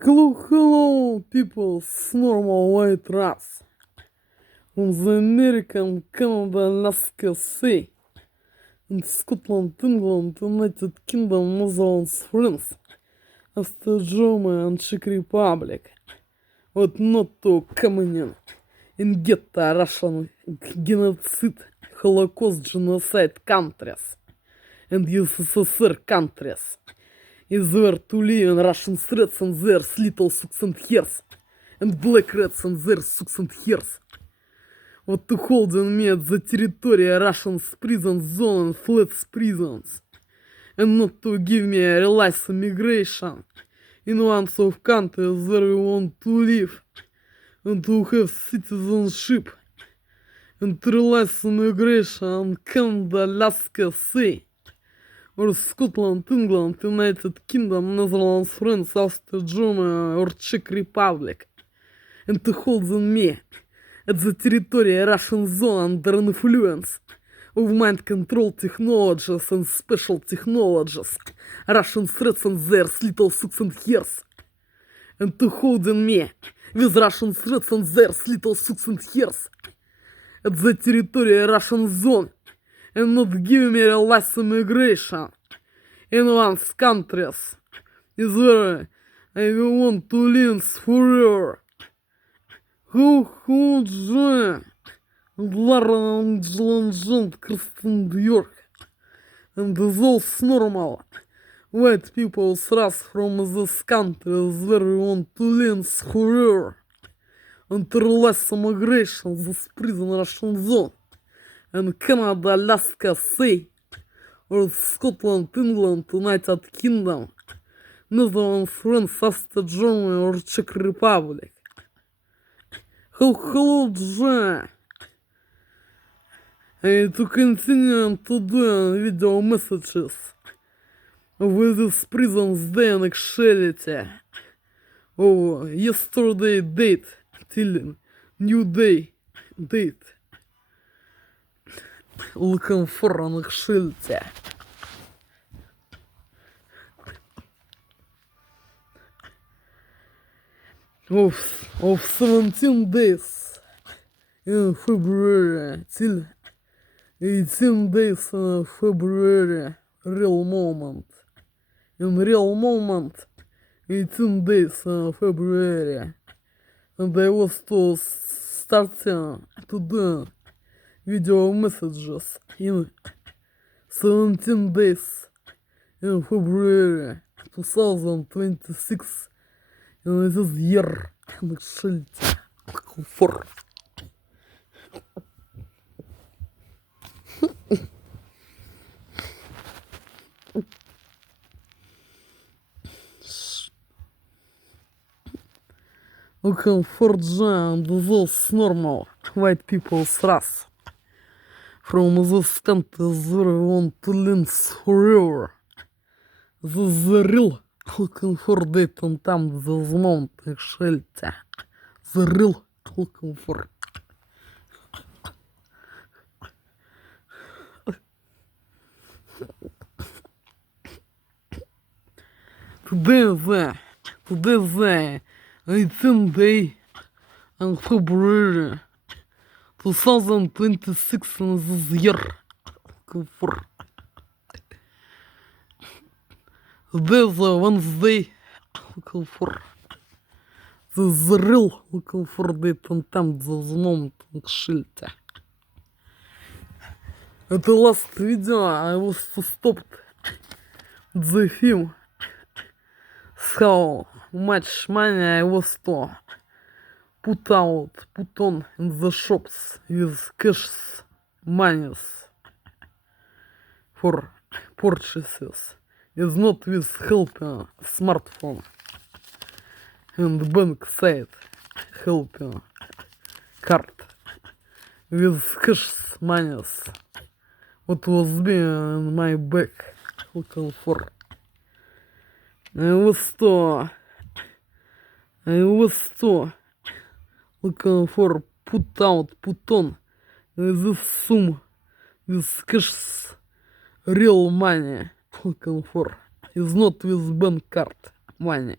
Hello, hello, people, it's normal white race. From the American, Canada, Alaska, Sea, and Scotland, England, United Kingdom, Netherlands, France, Austria, Germany, and Czech Republic. But not to communion in get the Russian genocide, Holocaust, genocide countries, and USSR countries. Is there to live in Russian threats and their little socks and hairs, and black rats and their socks and hairs. What to hold in me at the territory Russian prison zone and flats prisons, and not to give me a realize immigration in one of countries where we want to live, and to have citizenship, and to realize immigration Canada, Alaska, Sea, or Scotland, England, United Kingdom, Netherlands, France, Austria, Germany, or Czech Republic, and to hold in me at the territory Russian zone under influence of mind control technologies and special technologies, Russian threats and their little socks and hairs, and to hold in me with Russian threats and their little socks and hairs at the territory Russian zone, and not give me a less immigration in one's countries is where I will want to live forever. Who join Lara and Kristen York, and is all normal white people thrust from this country is where we want to live forever, and to realize immigration this prison Russian zone, and Canada, Alaska, Sea, or Scotland, England, United Kingdom, Netherlands, France, Austria, Germany, or Czech Republic. Hello, Jack. To continue to do video messages with this prison's day and actuality of yesterday date till new day date. Looking for an actuality of 17 days in February till 18 days in February, real moment. In real moment, 18 days in February, and I was to starting to do video messages in 17 days in February 2026 in this year. For looking for John, those normal white people's race from this country where we want to live forever. This is the real looking for date and time this moment actually. The real looking for. Today the 18th day in February 2026 in this year. Looking for. Today the Wednesday. Looking for. This is the real looking for date and time this moment actually. At the last video I was stopped the film. How much money I was to put on in the shops with cash monies for purchases is not with helping smartphone and bank site helping card with cash monies. What was being in my bag looking for. I was to looking for put on this sum with cash real money looking for is not with bank card money.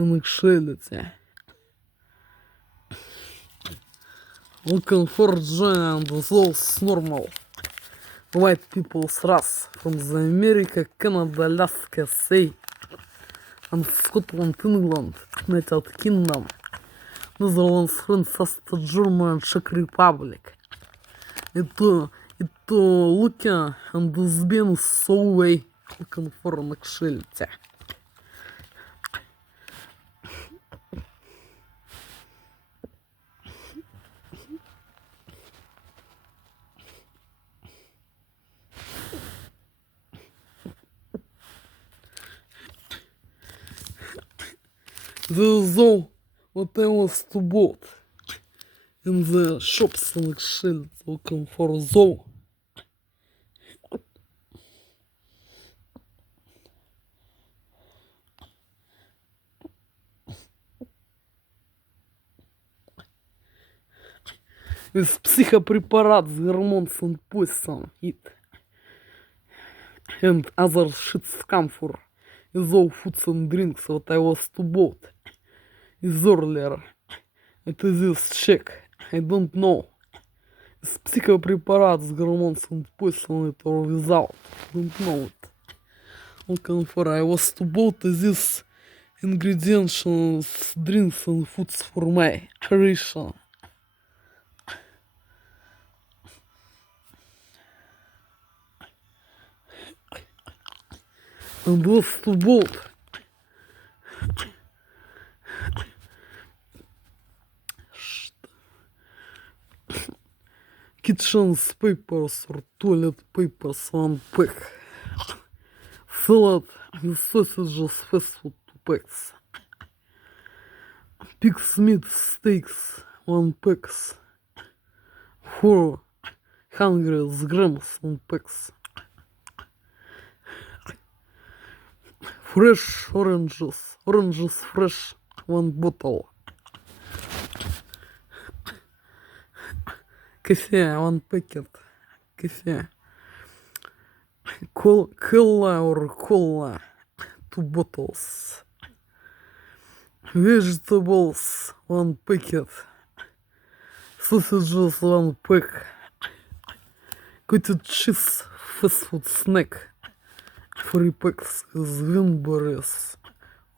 inexuality. Looking for joy and those normal white people's race from the America, Canada, Alaska, sea, and Scotland, England, United Kingdom, Netherlands, France, Germany, Czech Republic. Это looking and has been so way looking for an actuality. This is all what I was to bought in the shops and actuality looking for zoo. With psychopрепарats, hormones and poison, it and other shits come for is all foods and drinks what I was to bought is earlier. It is this check. I don't know. It's psychopрепарats, hormones and poison it or without. Don't know it. Looking for I was to bought this ingredients, drinks and foods for my ration. And was to bought kitchen papers or toilet papers, one pack. Salad with sausages, fast food, 2 packs. Pig's meat steaks, 1 packs. 400 grams, 1 packs. Fresh oranges fresh, 1 bottle. Coffee, 1 packet. Coffee. Cola, 2 bottles. Vegetables, 1 packet. Sausages, 1 pack. Cottage cheese, fast food snack, 3 packs with greenberries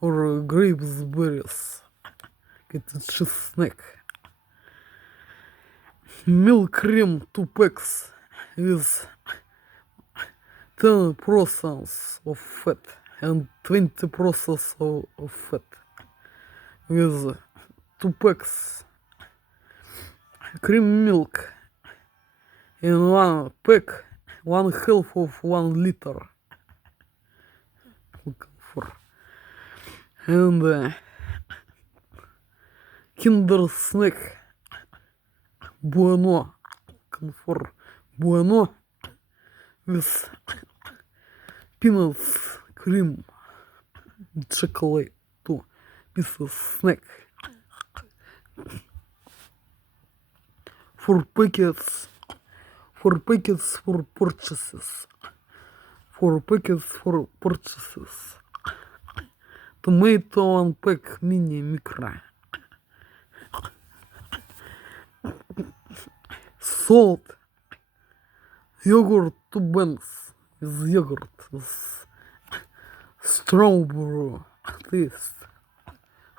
or grapes berries. Cottage cheese snack. Milk cream, 2 packs with 10% of fat and 20% of fat. With 2 packs cream milk in 1 pack, 1/2 of 1 liter. Looking for. And Kinder snack Bueno. Looking for Bueno with peanuts, cream, chocolate, 2 pieces snack. 4 packets for purchases. 4 packets for purchases. Tomato 1 pack, mini micro. Salt. Yogurt 2 bags with yogurt with strawberry taste.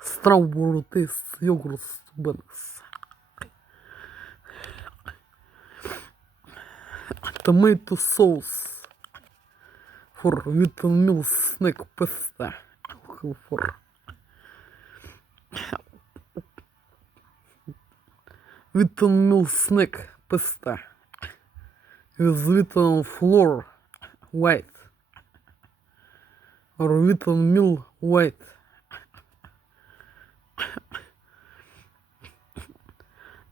Strawberry taste yogurt 2 bags. Tomato sauce for vitamin snack pasta. For vitamin snack pasta with vitamin flour white or vitamin white.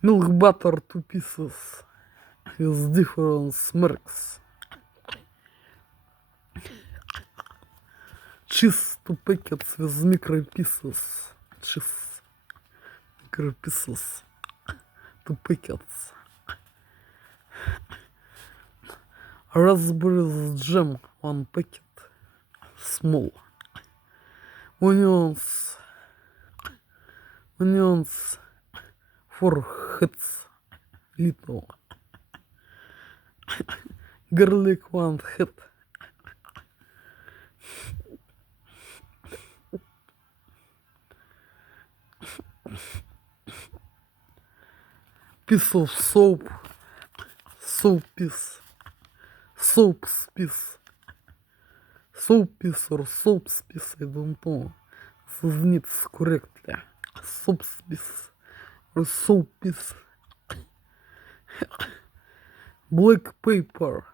Milk butter 2 pieces with different marks. Cheese 2 packets with micro pieces. Cheese micro pieces 2 packets. Raspberry jam 1 packet, small. Onions onions, 4 heads, little, garlic 1 head, piece of soap, soap piece, or soap piece, I don't know the needs correctly, soap piece or soap piece, black pepper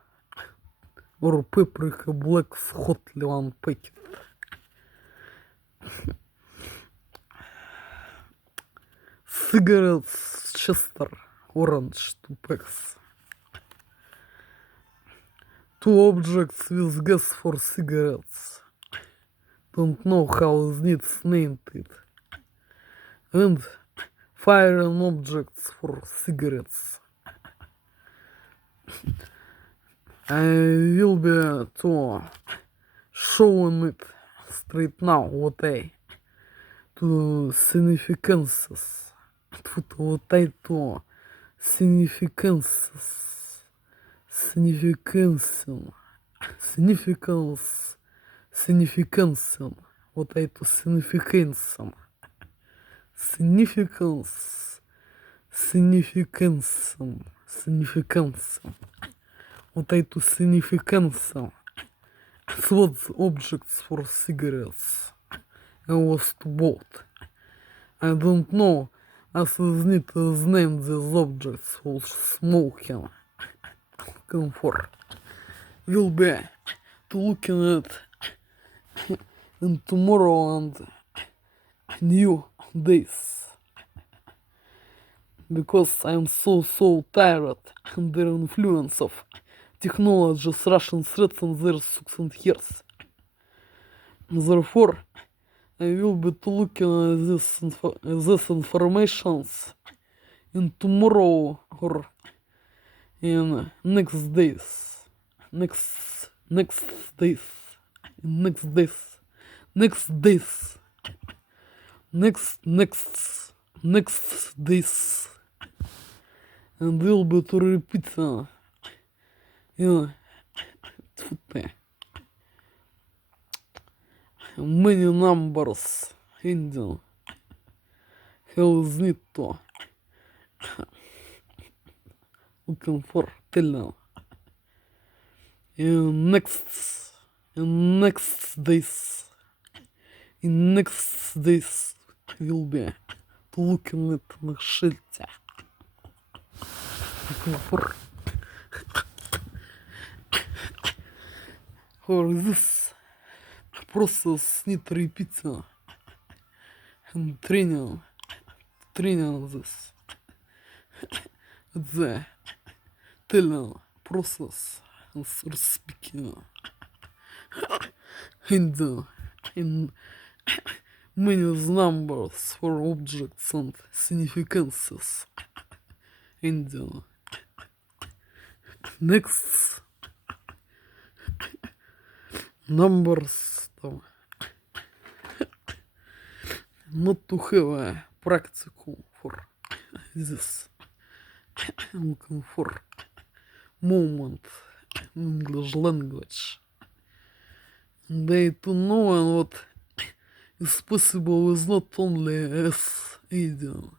or paprika black hotly 1 packet, cigarettes Chester orange 2 packs, 2 objects with gas for cigarettes, don't know how it's named it, and firing objects for cigarettes. I will be to showing it straight now what I to significances. What I to significances. Significance. What I to significance. Significance. What I to significance. SWOT objects for cigarettes. I was to both. I don't know as is need to name these objects for smoking. Comfort. Will be to looking at in tomorrow and new days. Because I'm so tired under influence of technologies, Russian threats and their success years. Therefore, I will be to looking at this informations in tomorrow or in next days. Next days. And will be to repeat many numbers ending how is need to looking for telling in next days will be to looking at the shelter for this process need repeating and training this the telling process and speaking and in many numbers for objects and significances and next numbers not to have a practical for this looking for moment English language. They to know what is possible is not only as idiom,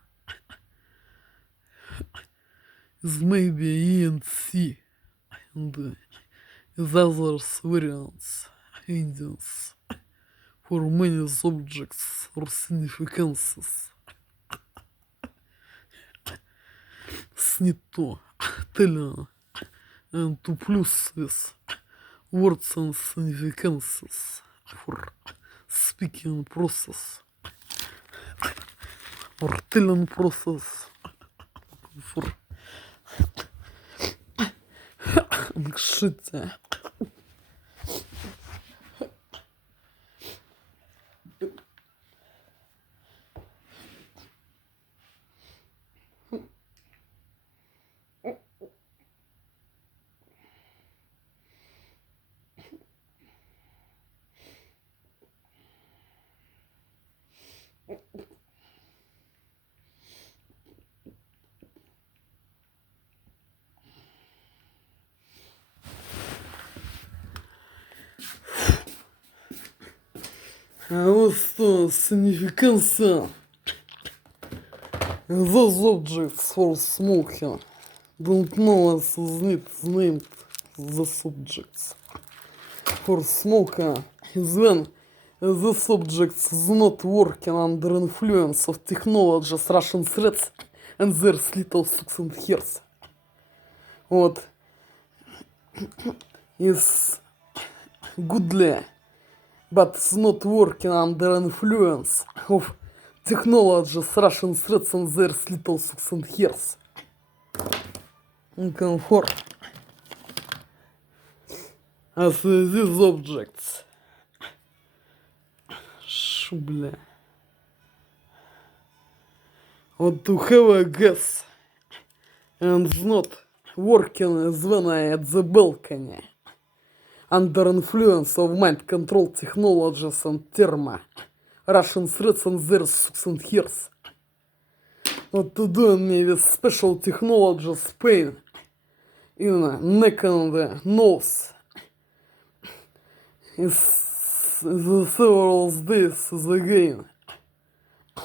is maybe E and C and is others variants, idioms for many subjects or significances. Снито, telling, and to plus with words and significances for speaking process or telling process for shit. What's the significance? Those objects for smoking. Don't know as it's named the subjects. For smoking is when the subjects is not working under influence of technologies, Russian threats, and there's little sucks and hairs. Вот. Is goodly, but it's not working under influence of technologies, Russian threats, and there's little sucks and hairs. Comfort. As these objects. Шо, бля. What to have a guess and not working as when I at the balcony under influence of mind control technologies and therma Russian threats and their sucks and hairs. What to do me with special technologies pain in neck and the nose is the several days again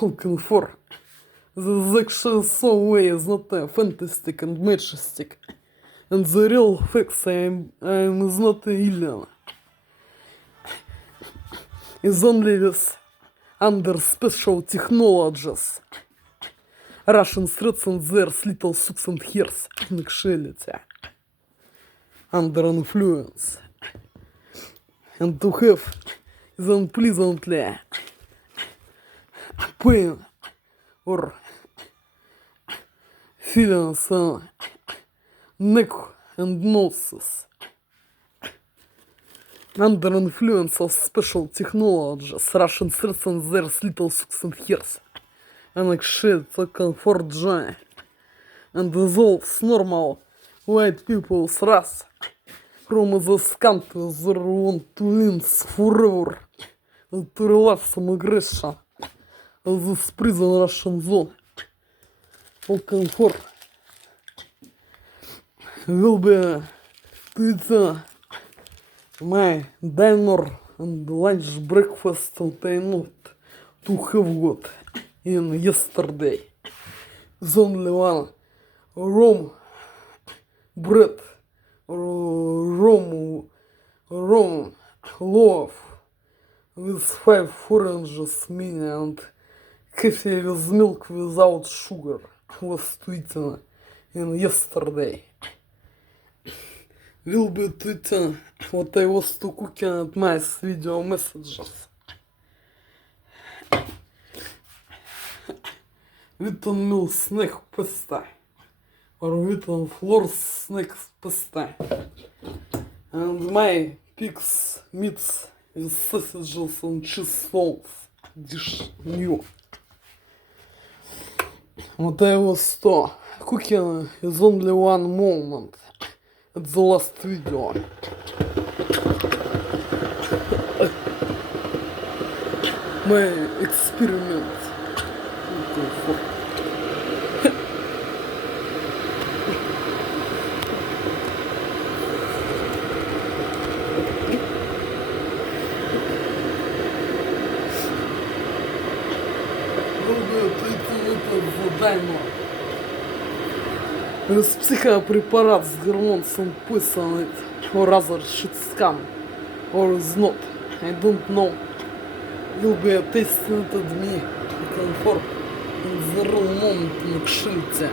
looking for. The actual song way is not fantastic and majestic, and the real facts I am is not alien. Is only this under special technologies. Russian threats and their little sucks and hairs in actuality. Under influence. And to have is unpleasantly pain or feelings on neck and noses under influence of special technologies, Russian threats and their little sucks and hairs, and actually a comfort joy, and dissolves normal white people's race from this country they want to win forever and to relive some aggression of this prison Russian zone. For comfort will be to my dinner and lunch breakfast and I not to have got in yesterday. There's only one rum bread rum loaf with 5 oranges mini and coffee with milk without sugar was tweeted in yesterday. Will be tweeting what I was to cooking at my video messages. Written meal snack pasta or written floor snack pasta. And my pig's meats with sausages and cheese sauce dish new. What I was to cooking is only one moment at the last video. My experiment. With psychopрепарат с гормоном poison or rather should scam or is not. I don't know. Will be a tasting it at me comfort in the real moment in actuality.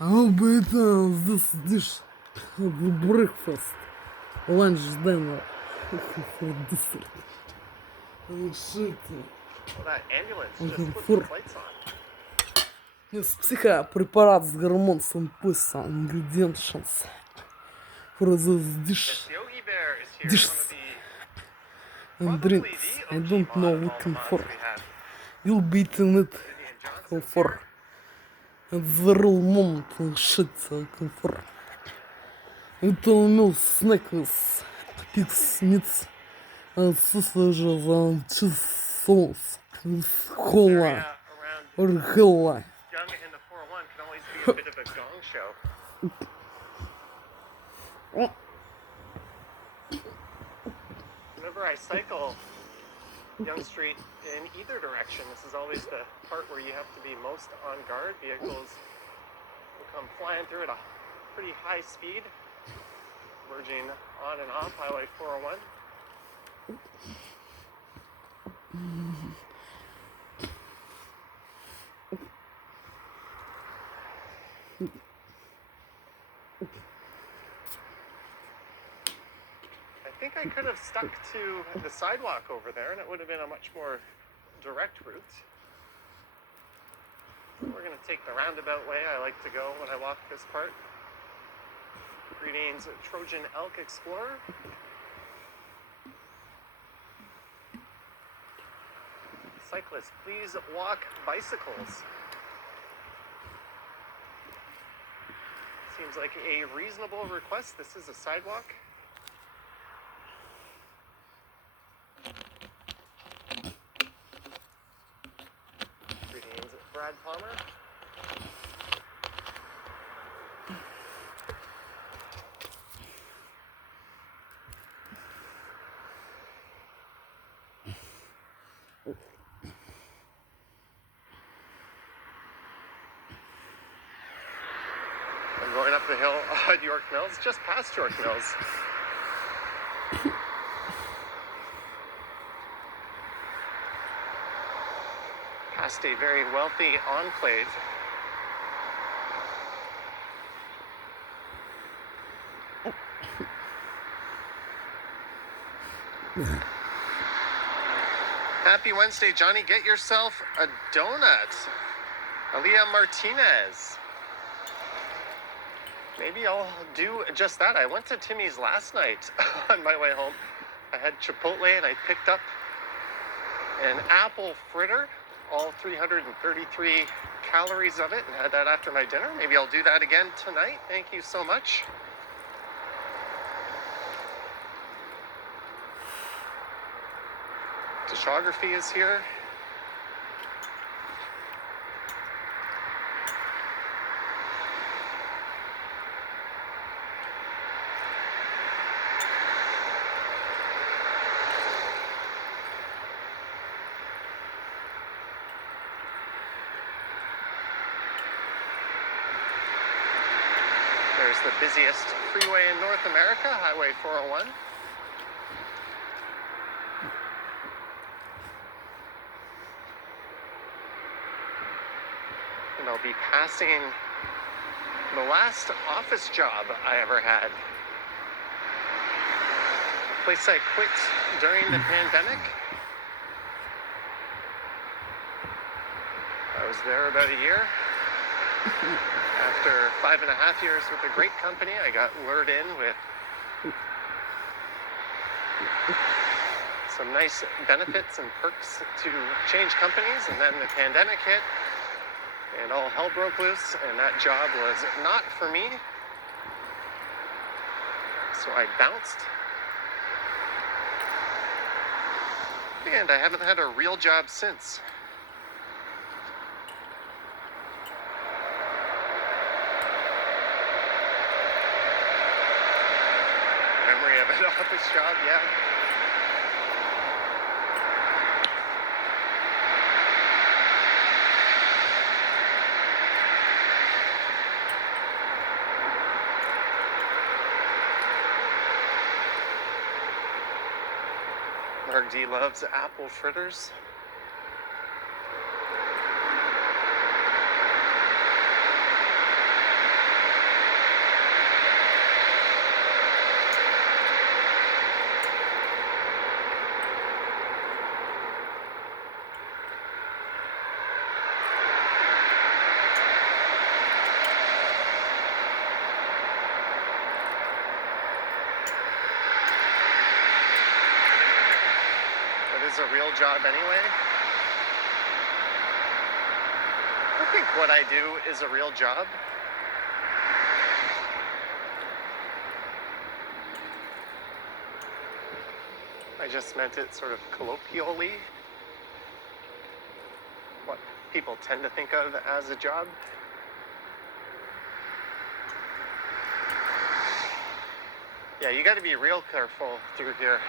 I'll be down this dish. Breakfast, lunch, dinner, for dessert. Oh shit. Well, that ambulance just put the lights on. Из психа препарат с гормонцем пыса, ingredients. For this dish. Yogi Bear is here. Dish. One of And the drinks. I don't know looking for. we have. You'll be eating it for. At the real moment and shit looking for. Little meal snack with pig's meats and sausages and cheese sauce with cola Around or hella. Young in the 401 can always be a bit of a gong show. Whenever I cycle Young Street in either direction, this is always the part where you have to be most on guard. Vehicles will come flying through at a pretty high speed, merging on and off Highway 401. I think I could have stuck to the sidewalk over there and it would have been a much more direct route. We're going to take the roundabout way I like to go when I walk this part. Greetings, Trojan Elk Explorer. Cyclists, please walk bicycles. Seems like a reasonable request. This is a sidewalk. Greetings, Brad Palmer. I'm going up the hill at York Mills, just past York Mills. Past a very wealthy enclave. Happy Wednesday, Johnny. Get yourself a donut. Aaliyah Martinez. Maybe I'll do just that. I went to Timmy's last night on my way home. I had Chipotle and I picked up an apple fritter, all 333 calories of it, and had that after my dinner. Maybe I'll do that again tonight. Thank you so much. Discography is here. There's the busiest freeway in North America, Highway 401. I'll be passing the last office job I ever had. A place I quit during the pandemic. I was there about a year. After 5.5 years with a great company, I got lured in with some nice benefits and perks to change companies, and then the pandemic hit and all hell broke loose, and that job was not for me. So I bounced, and I haven't had a real job since. Memory of an office job, yeah. Mark D loves apple fritters. Is a real job anyway. I think what I do is a real job. I just meant it sort of colloquially. What people tend to think of as a job. Yeah, you got to be real careful through here.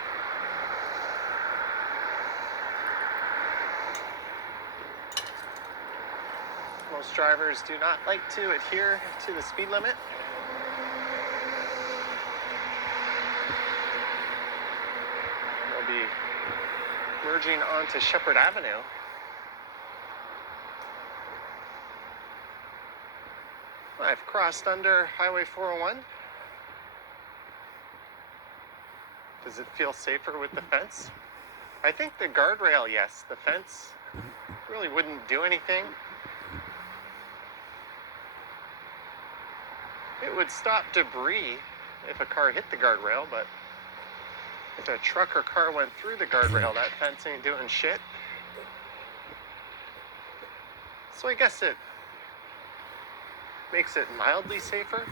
Most drivers do not like to adhere to the speed limit. They'll be merging onto Shepherd Avenue. I've crossed under Highway 401. Does it feel safer with the fence? I think the guardrail, yes. The fence really wouldn't do anything. It would stop debris if a car hit the guardrail, but if a truck or car went through the guardrail, that fence ain't doing shit. So I guess it makes it mildly safer.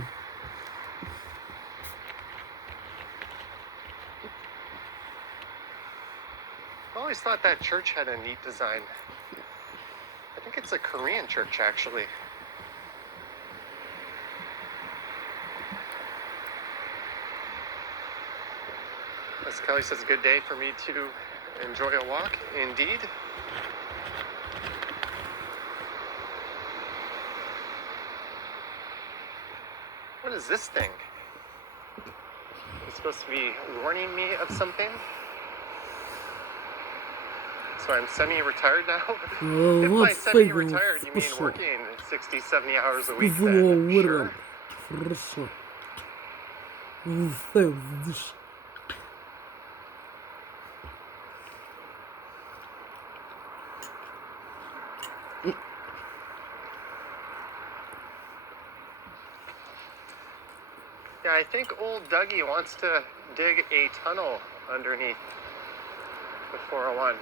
I always thought that church had a neat design. I think it's a Korean church, actually. As Kelly says, good day for me to enjoy a walk, indeed. What is this thing? It's supposed to be warning me of something? So I'm semi-retired now? If by semi-retired you mean working 60, 70 hours a week, then sure. Хорошо. Заставил задышать. Yeah, I think old Dougie wants to dig a tunnel underneath the 401.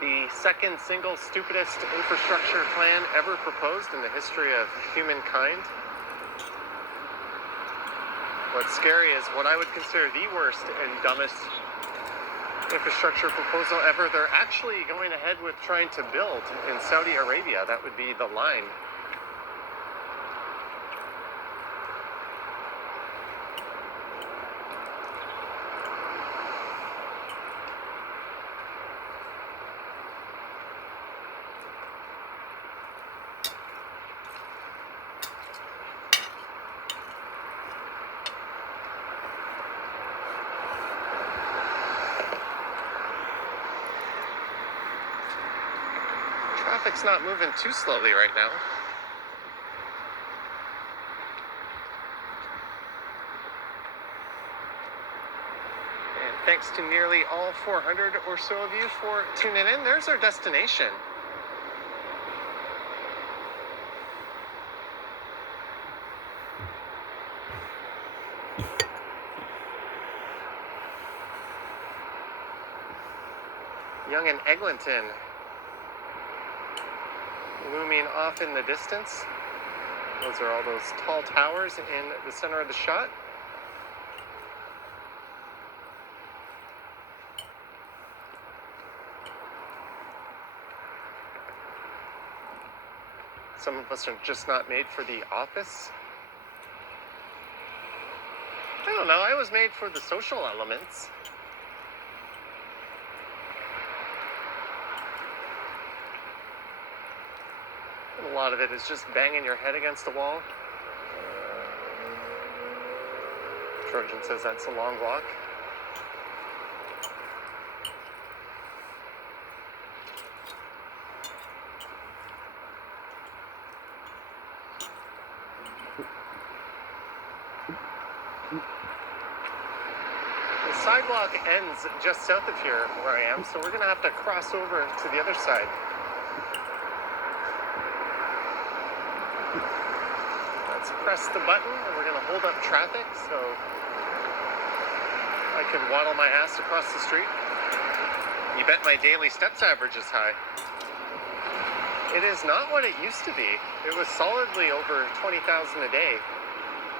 The second single stupidest infrastructure plan ever proposed in the history of humankind. What's scary is what I would consider the worst and dumbest infrastructure proposal ever. They're actually going ahead with trying to build in Saudi Arabia. That would be the line. traffic's not moving too slowly right now. And thanks to nearly all 400 or so of you for tuning in. There's our destination. Young and Eglinton looming off in the distance. Those are all those tall towers in the center of the shot. Some of us are just not made for the office. I don't know, I was made for the social elements. A lot of it is just banging your head against a wall. Trojan says that's a long walk. The sidewalk ends just south of here where I am, so we're gonna have to cross over to the other side. Press the button and we're going to hold up traffic so I can waddle my ass across the street. You bet my daily steps average is high. It is not what it used to be. It was solidly over 20,000 a day.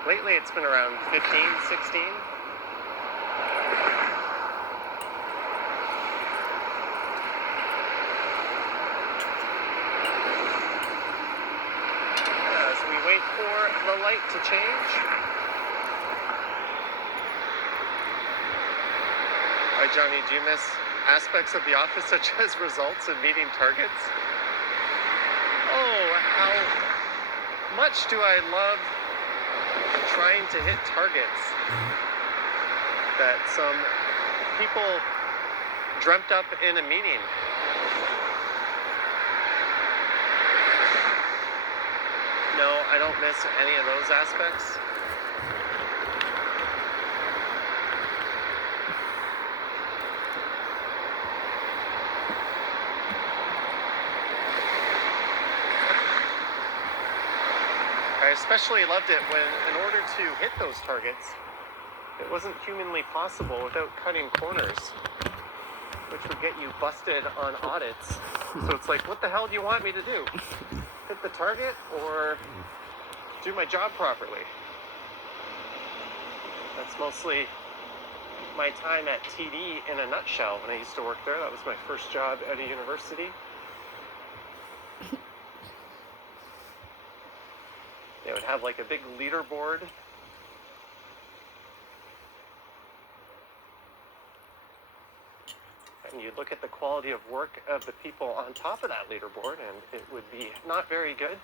Lately it's been around 15, 16. For the light to change. Hi Johnny, do you miss aspects of the office such as results and meeting targets? Oh, how much do I love trying to hit targets that some people dreamt up in a meeting. No, I don't miss any of those aspects. I especially loved it when, in order to hit those targets, it wasn't humanly possible without cutting corners, which would get you busted on audits. So it's like, what the hell do you want me to do? Hit the target or do my job properly? That's mostly my time at TD in a nutshell when I used to work there. That was my first job at a university. They would have like a big leaderboard. And you'd look at the quality of work of the people on top of that leaderboard, and it would be not very good.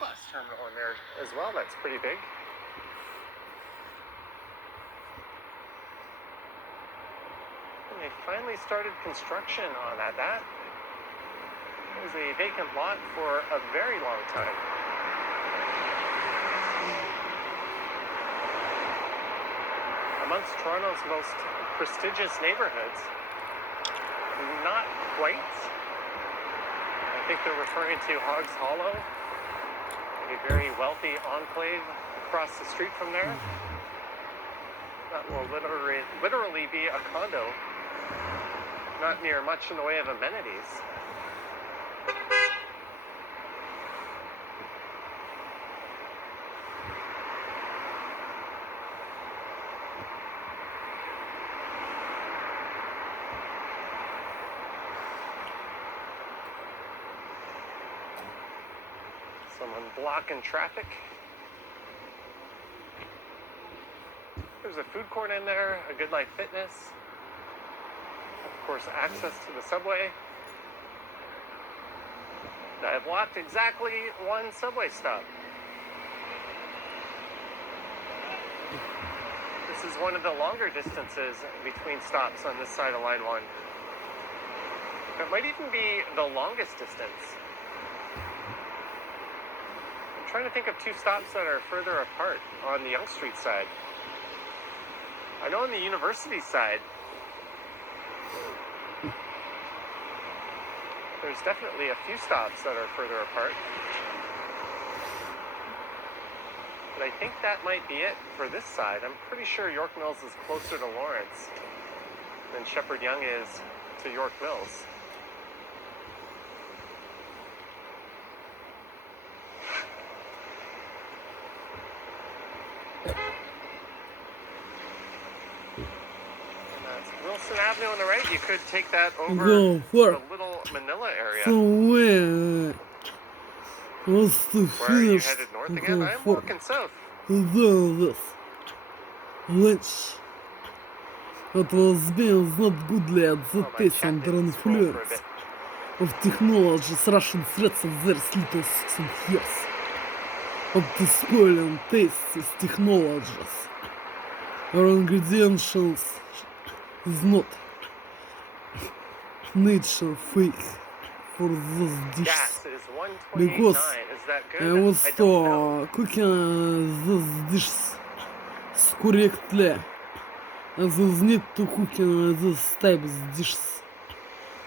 bus terminal in there as well. That's pretty big. And they finally started construction on that. That was a vacant lot for a very long time. Amongst Toronto's most prestigious neighborhoods, not quite. I think they're referring to Hogs Hollow, a very wealthy enclave across the street from there. That will literally be a condo, not near much in the way of amenities. Someone blocking traffic. There's a food court in there, a Good Life Fitness. Of course, access to the subway. I have walked exactly one subway stop. This is one of the longer distances between stops on this side of Line 1. It might even be the longest distance. I'm trying to think of two stops that are further apart on the Yonge Street side. I know on the university side, there's definitely a few stops that are further apart. But I think that might be it for this side. I'm pretty sure York Mills is closer to Lawrence than Shepherd Yonge is to York Mills. Wilson Avenue on the right, you could take that over Go for the Little Manila area. somewhere. What's the Where are you first? headed north again? Go I'm for walking south. this. Which it was being not goodly at the Oh, my taste cat under didn't scroll for a influence bit. of technologies Russian threats of their little 16 years. Of the spoiling tastes technologies or ingredients is not nature fake for those dishes. Gas is 129. Because Is that good? I was I don't know. cooking those dishes correctly. And there's need to cooking these types dishes.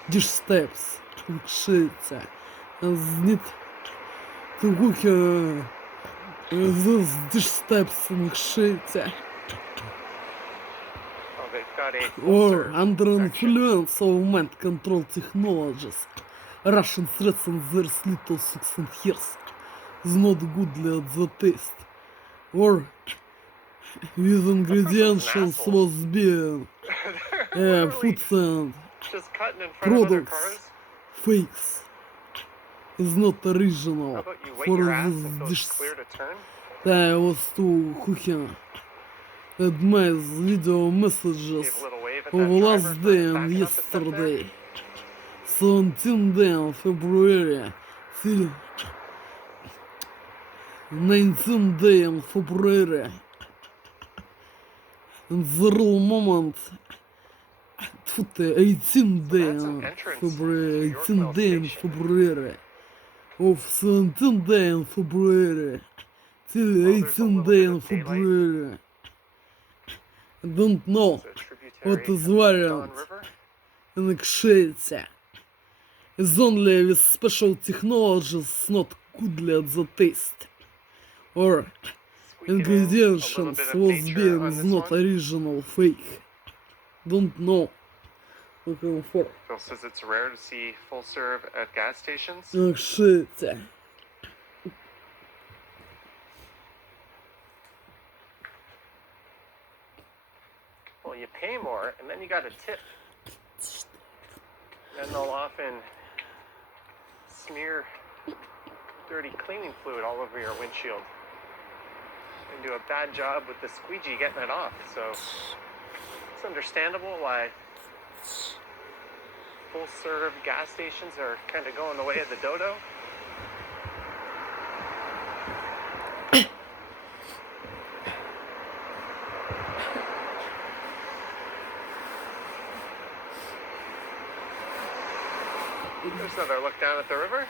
Dish types. Shit. And need to cook those dish types and shit. Oh, they've got a Or full-serve under section. influence of mind control technologies, Russian threats in their little 16 years is not goodly at the taste. Or with ingredients asshole. was being They're literally foods and just cutting in front of other products cars. fakes is not How original about you wait for your ass these until it's dishes. clear to turn? I was to cooking at my video messages Give a little wave at of that driver last for day and backing up a step there. yesterday, 17 day of February till 19 day in February. In the real moment, 18 day that's an in entrance February, to York 18 Mills day in Station. February, of 17 day in February till Well, there's a 18 little day bit in of daylight. February. I don't know It's a tributary what is of the Don variant River. in Exchange. It's only with special technologies not goodly at the taste. Or Squeaking in a ingredients little bit of was nature being on this not one. original fake. Don't know. Looking for Phil says it's rare to see full serve at gas stations. Exchange. Well, you pay more, and then you got a tip. And they'll often smear dirty cleaning fluid all over your windshield and do a bad job with the squeegee getting it off. So it's understandable why full-serve gas stations are kind of going the way of the dodo. There's another look down at the river.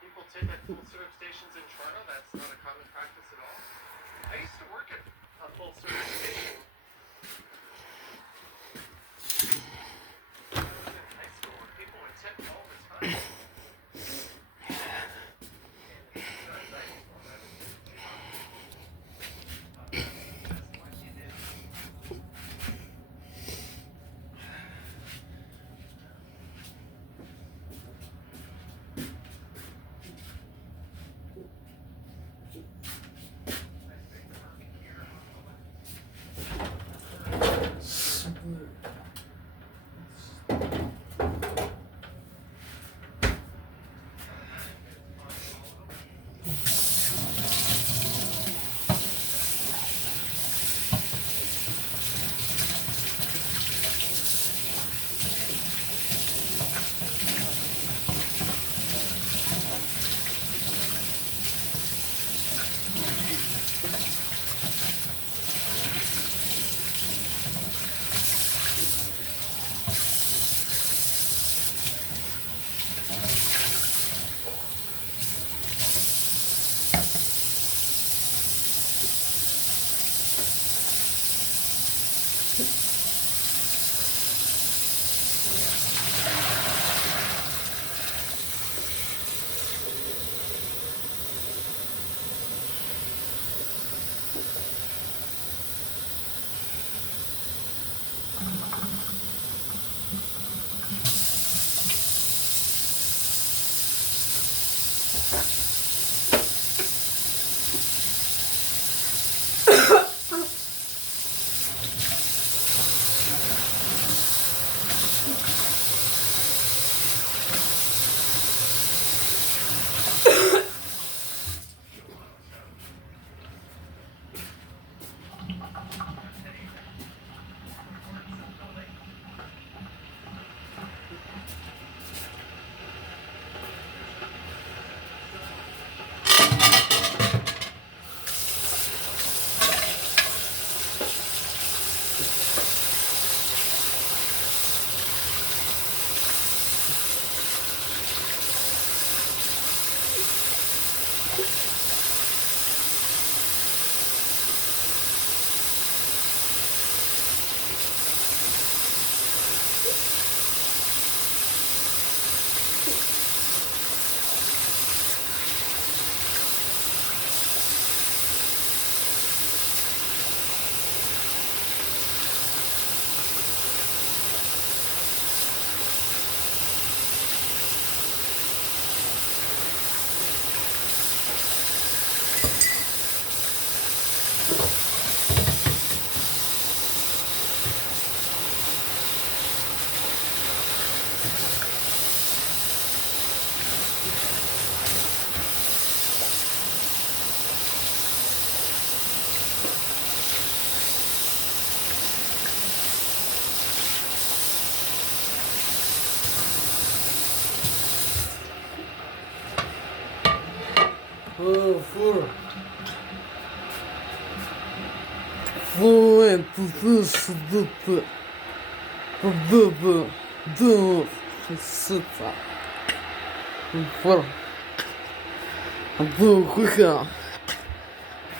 People tip at full service stations in Toronto. That's not a common practice at all. I used to work at a full service station. When I was in high school, and people would tip all the time.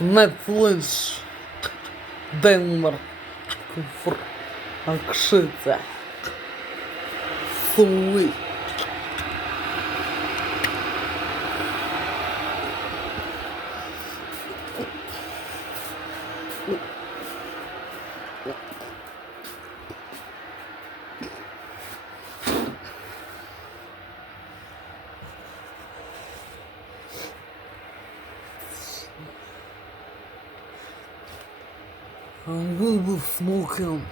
Netflix, Denmark, Akszyca, Sweet. I'm gonna be smoking.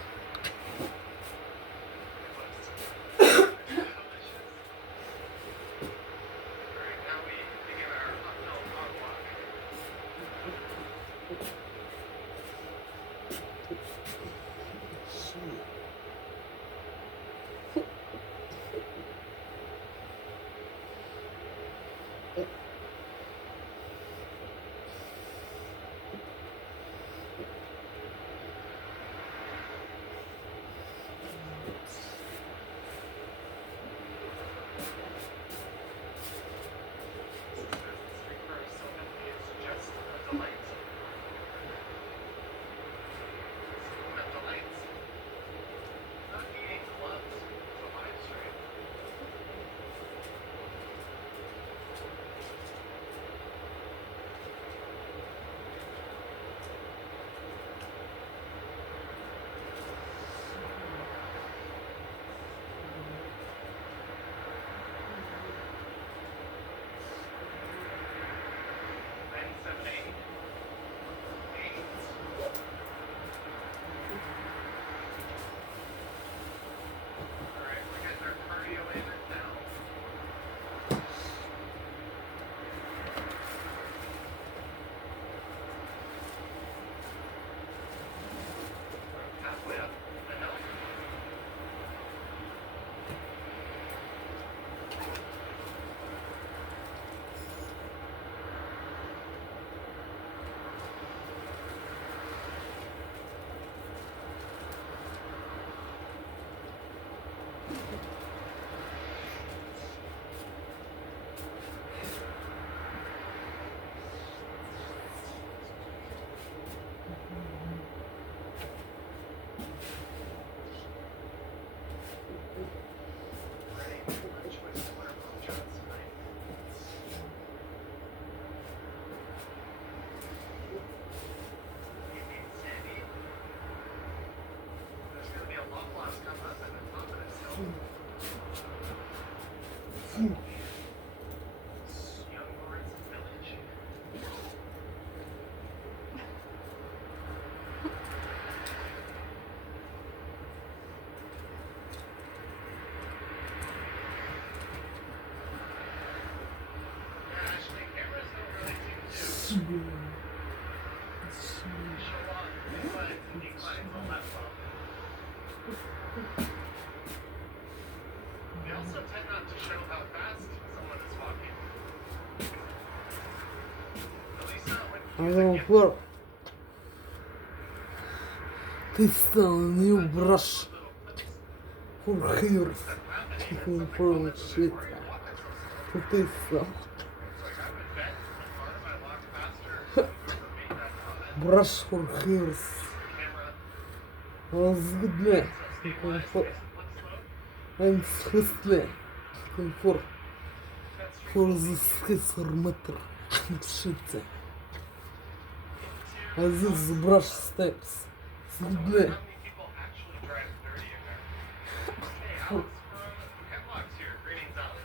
Young lords village. Actually, cameras don't really seem to show off inclines and declines on that phone. They also tend not to show how fast someone is walking. At least not when using it. Конфор. Ты стал new brush for hairs. Конфор shit. Ты стал. Brush for hairs. Разгодля. Конфор. I'm swiftly. Конфор. For the scissor matter. Shit. As this brush steps. Разгодля. How many people actually drive dirty in there? Hey, Alex from Hemlock's here. Greetings, Alex.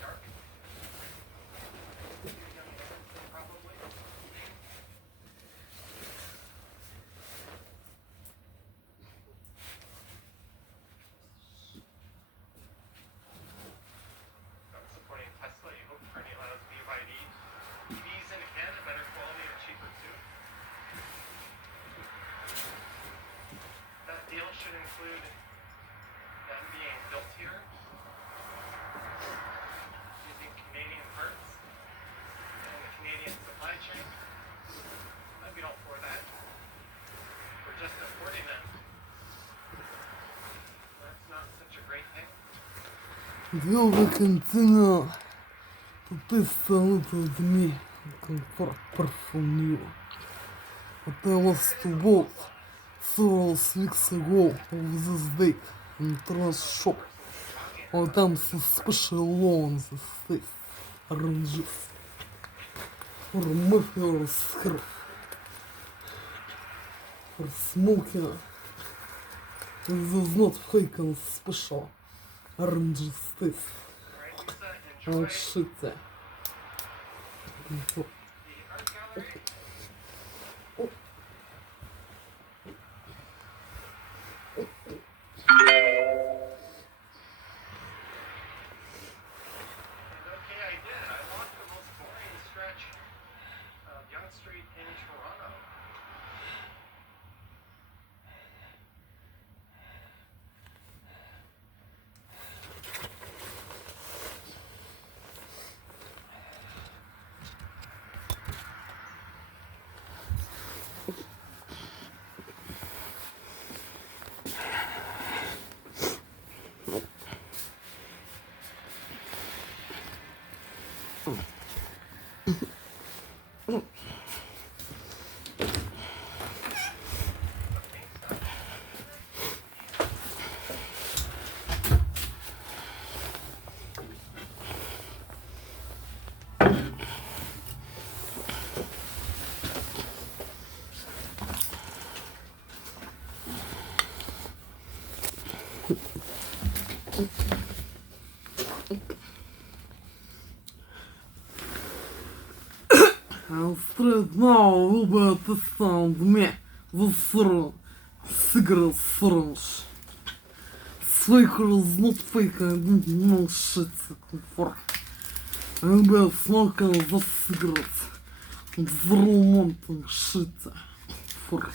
Dark. Probably. Supporting Tesla, you hope Bernie allows BYD EVs into Canada, better quality and cheaper too. That deal should include them being built here, using Canadian parts, and the Canadian supply chain. I'd be all for that. We're just importing them. That's not such a great thing. Дело континуа. Ты стал от me. Комфорт парфюмил. I was to both several weeks ago of this date in trans shop. Or там some special loans this oranges. For muffler scarf. For smoking. This is not fake and special. Oranges this. Alright, Lisa, enjoy Oh shit. the art gallery. And okay, I did. I walked the most boring stretch of Yonge Street in Toronto. Straight now will be at the sound me. The syringe. Cigarette syringe. Faker is not fake, I don't know shit. For I'll be smoking the cigarette. The romantic shit. For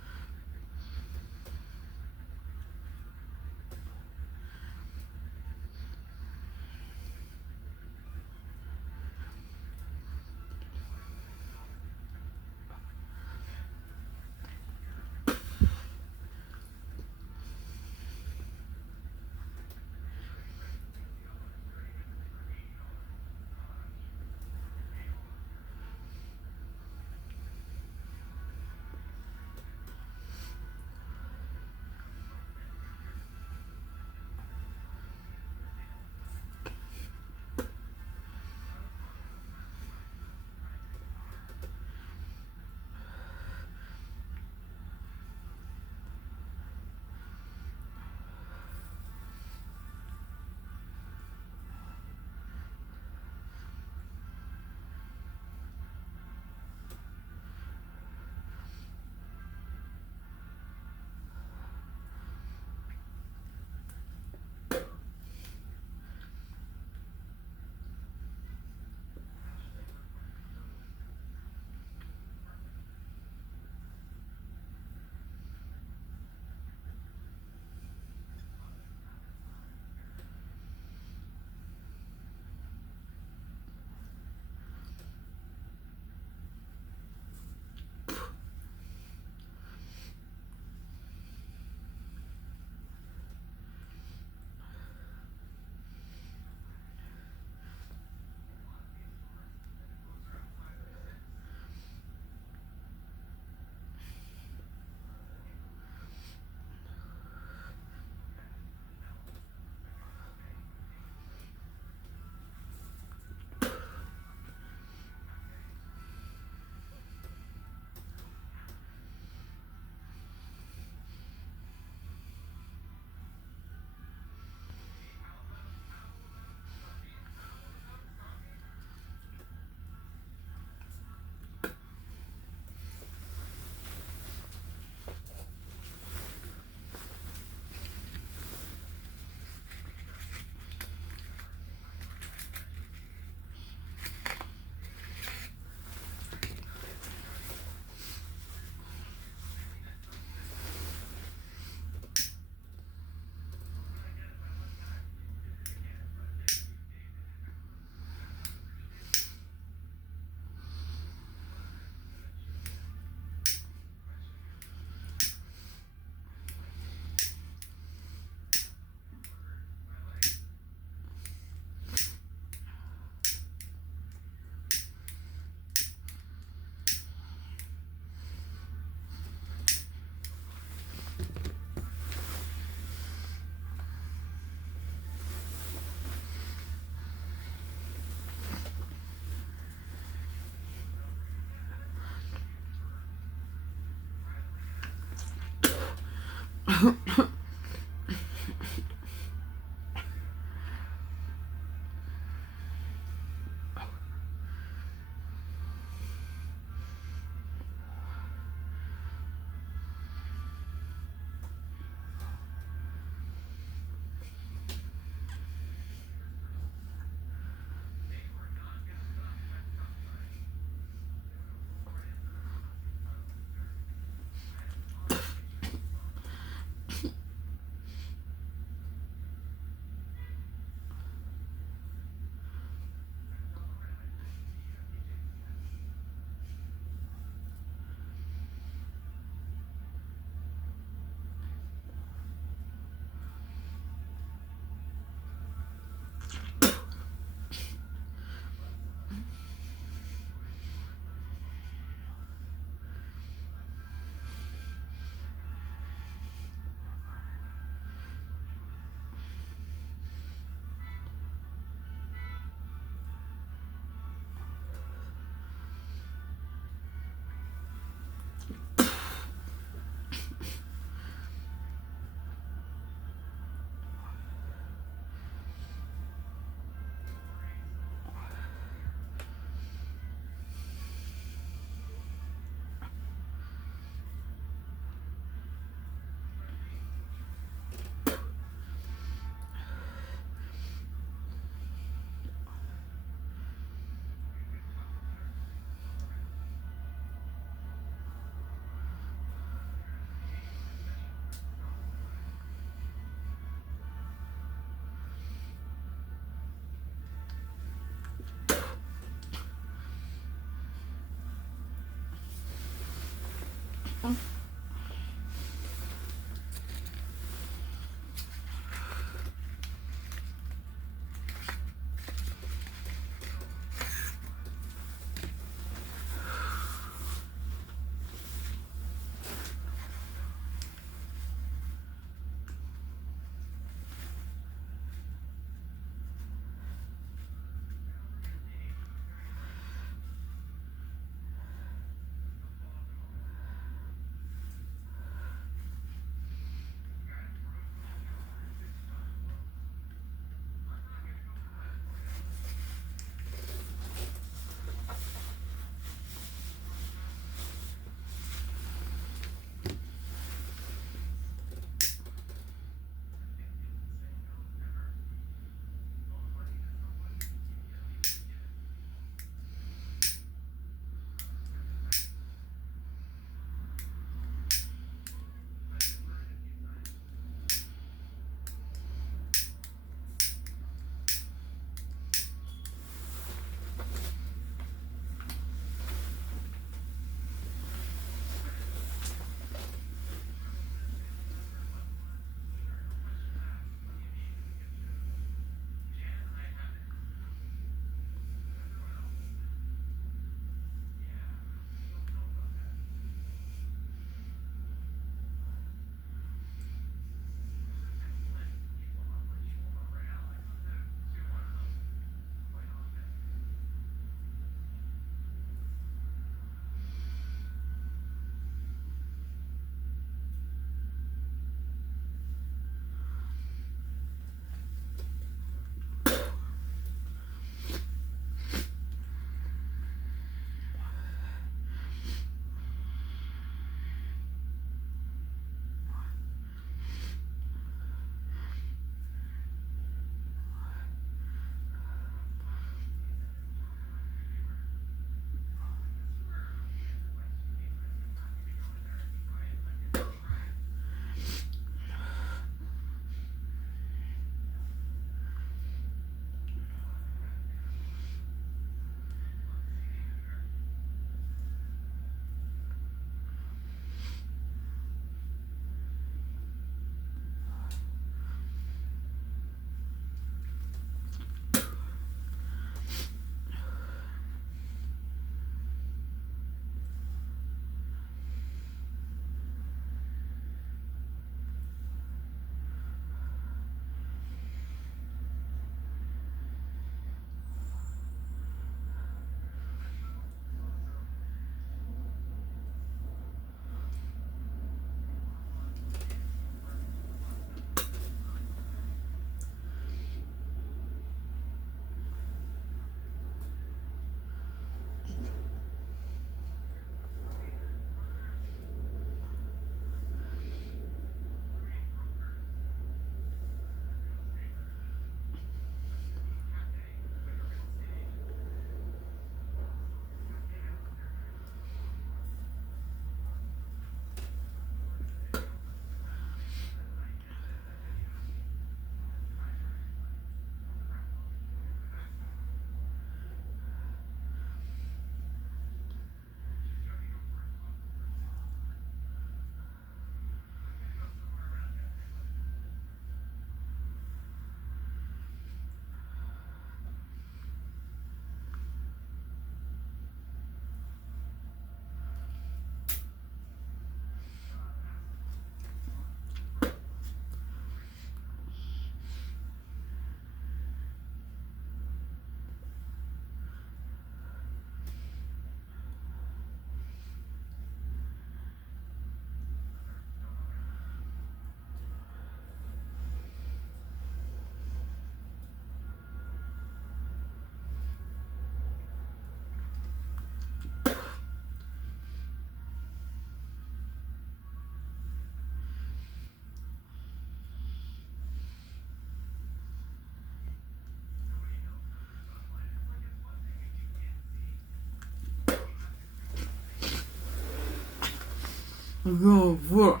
Agora,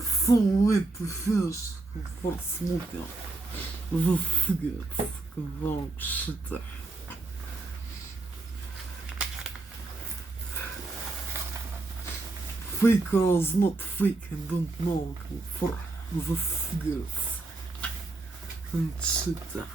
são 8 vezes que força mundial the cigarettes que vão chutar. Fake or not fake, I don't know for the cigarettes and chutar.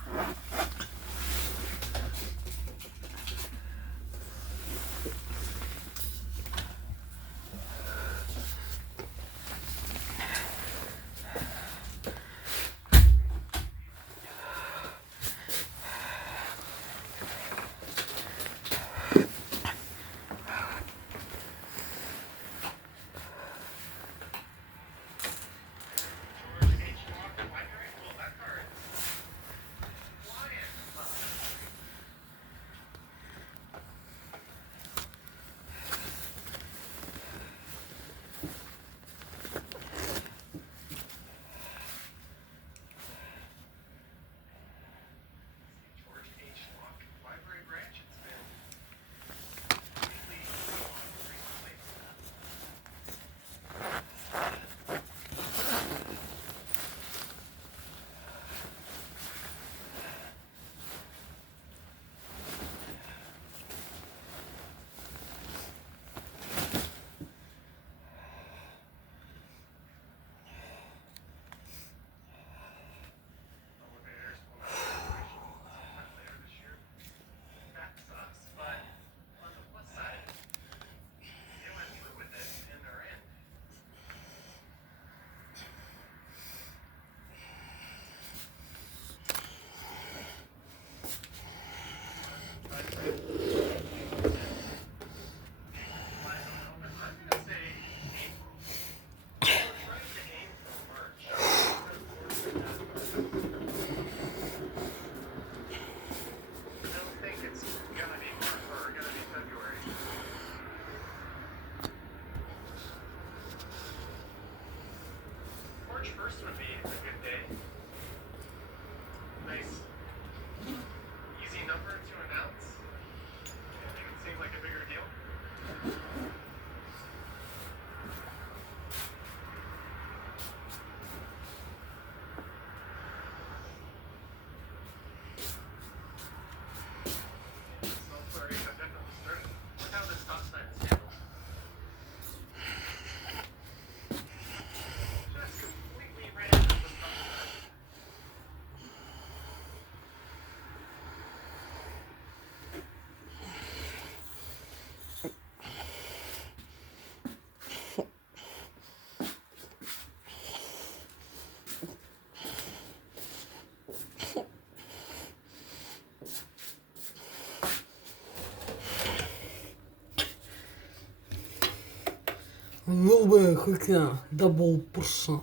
Will be quicker double portion.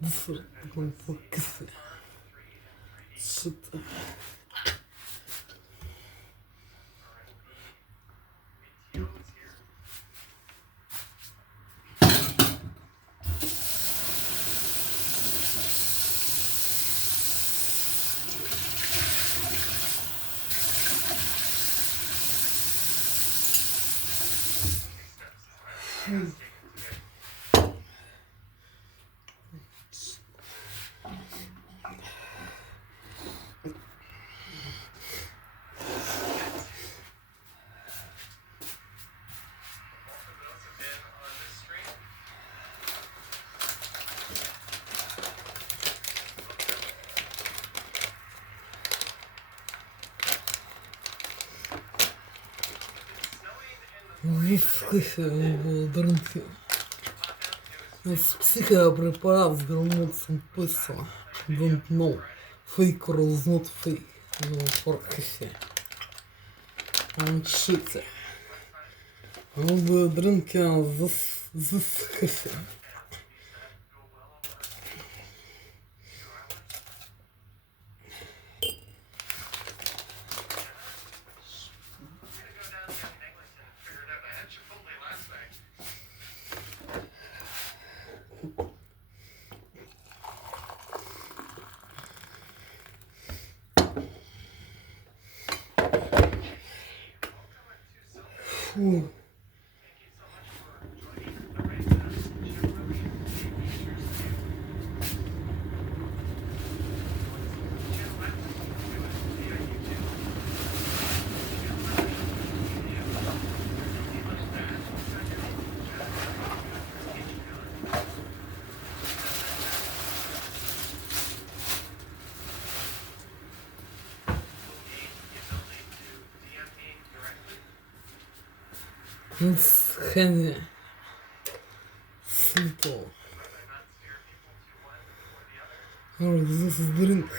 This is going for kissing. Shit. Дорогие, с психопрепарат с гормоном писала. Don't know. Fake or not fake. No, for кисе. And shit. I'll be drinking this coffee. Фу. It's heavy. Simple. Or this is drink.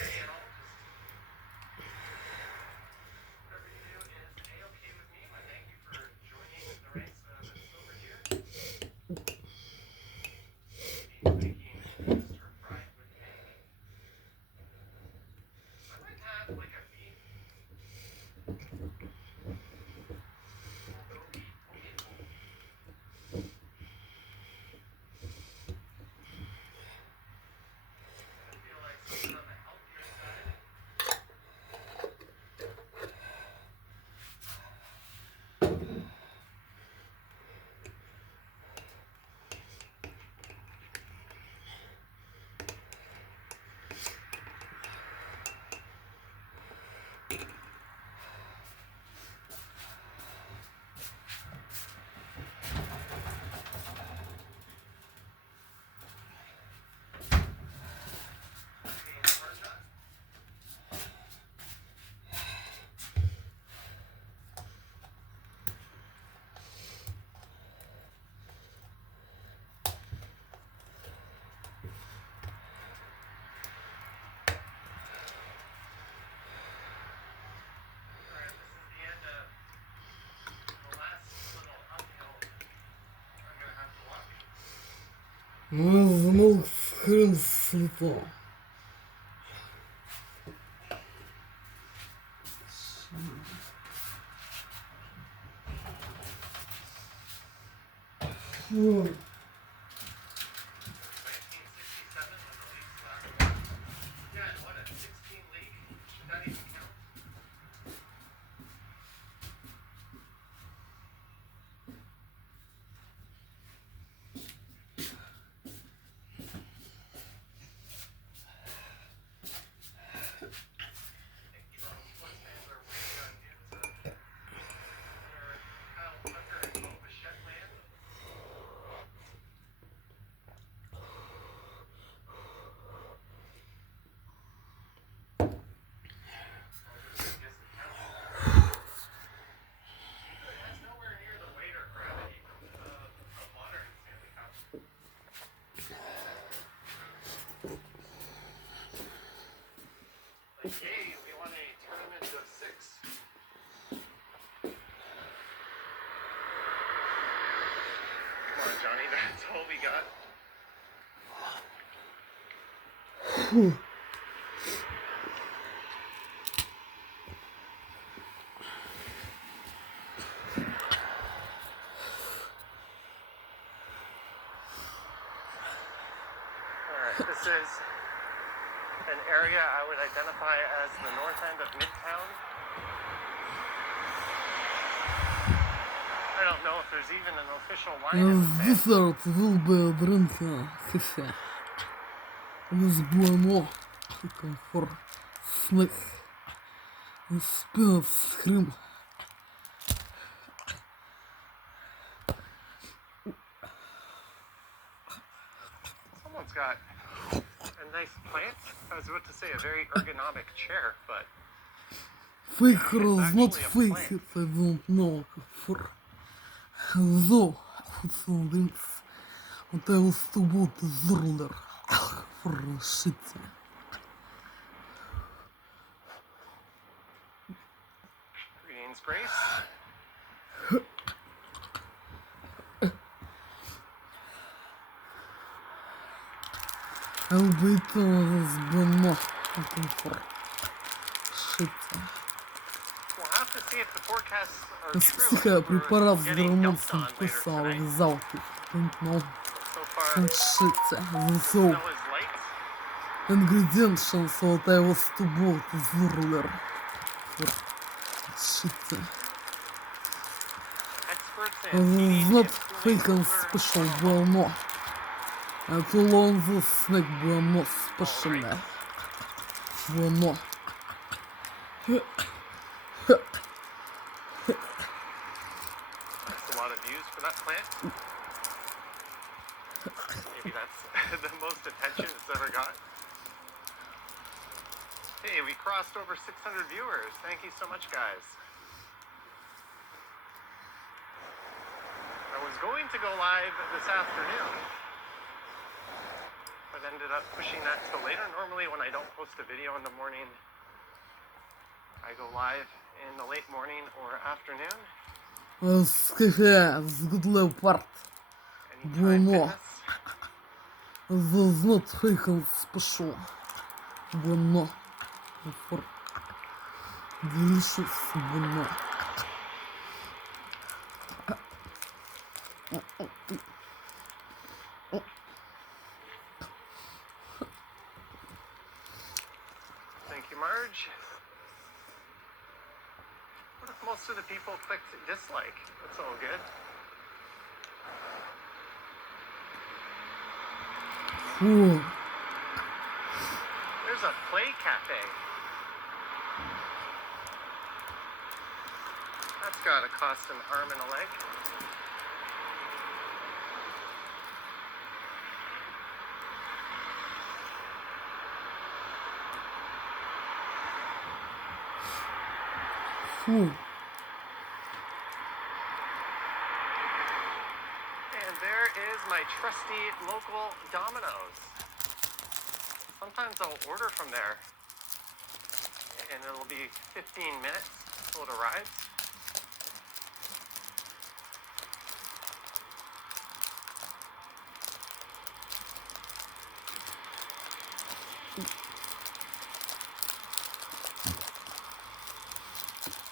Замолк хрен светло. Ой. Hey, we won a tournament of 6. Come on, Johnny, that's all we got. Alright, this is an area I would identify as the north end of Midtown. I don't know if there's even an official line in the sand. This will be a drink. Хе-хе. With bueno. For snack. Spinach cream. Someone's got a nice plant. I was about to say a very ergonomic chair, but Fake or It's not actually a fake it, I don't know. For though, for some drinks, what I was about is roller. For shit. greetings, Grace. I'll be this bueno. Looking for shit. We'll have to see if the forecasts are true. Психа препарат с Getting dumped гормонцем on later писал tonight. в залке. Don't know. So far, Shit. The snow so. is light. Ingredient chance what I was to both is roller. For shit. Experts This in is heating not and cooling fake and cooler special thermal. bueno. Too long the snack bueno special. Bueno. That's a lot of views for that plant. Maybe that's the most attention it's ever got. Hey, we crossed over 600 viewers. Thank you so much, guys. going to go live this afternoon, but ended up pushing that till later. Normally when I don't post a video in the morning, I go live in the late morning or afternoon. Скажи, good leopard. Anytime Bueno. fitness. Does not frequent special. Bueno. For delicious. Bueno. Thank you, Marge. What if most of the people clicked dislike? That's all good. Ooh. There's a play cafe. That's gotta cost an arm and a leg. Ooh. And there is my trusty local Domino's. Sometimes I'll order from there and it'll be 15 minutes till it arrives.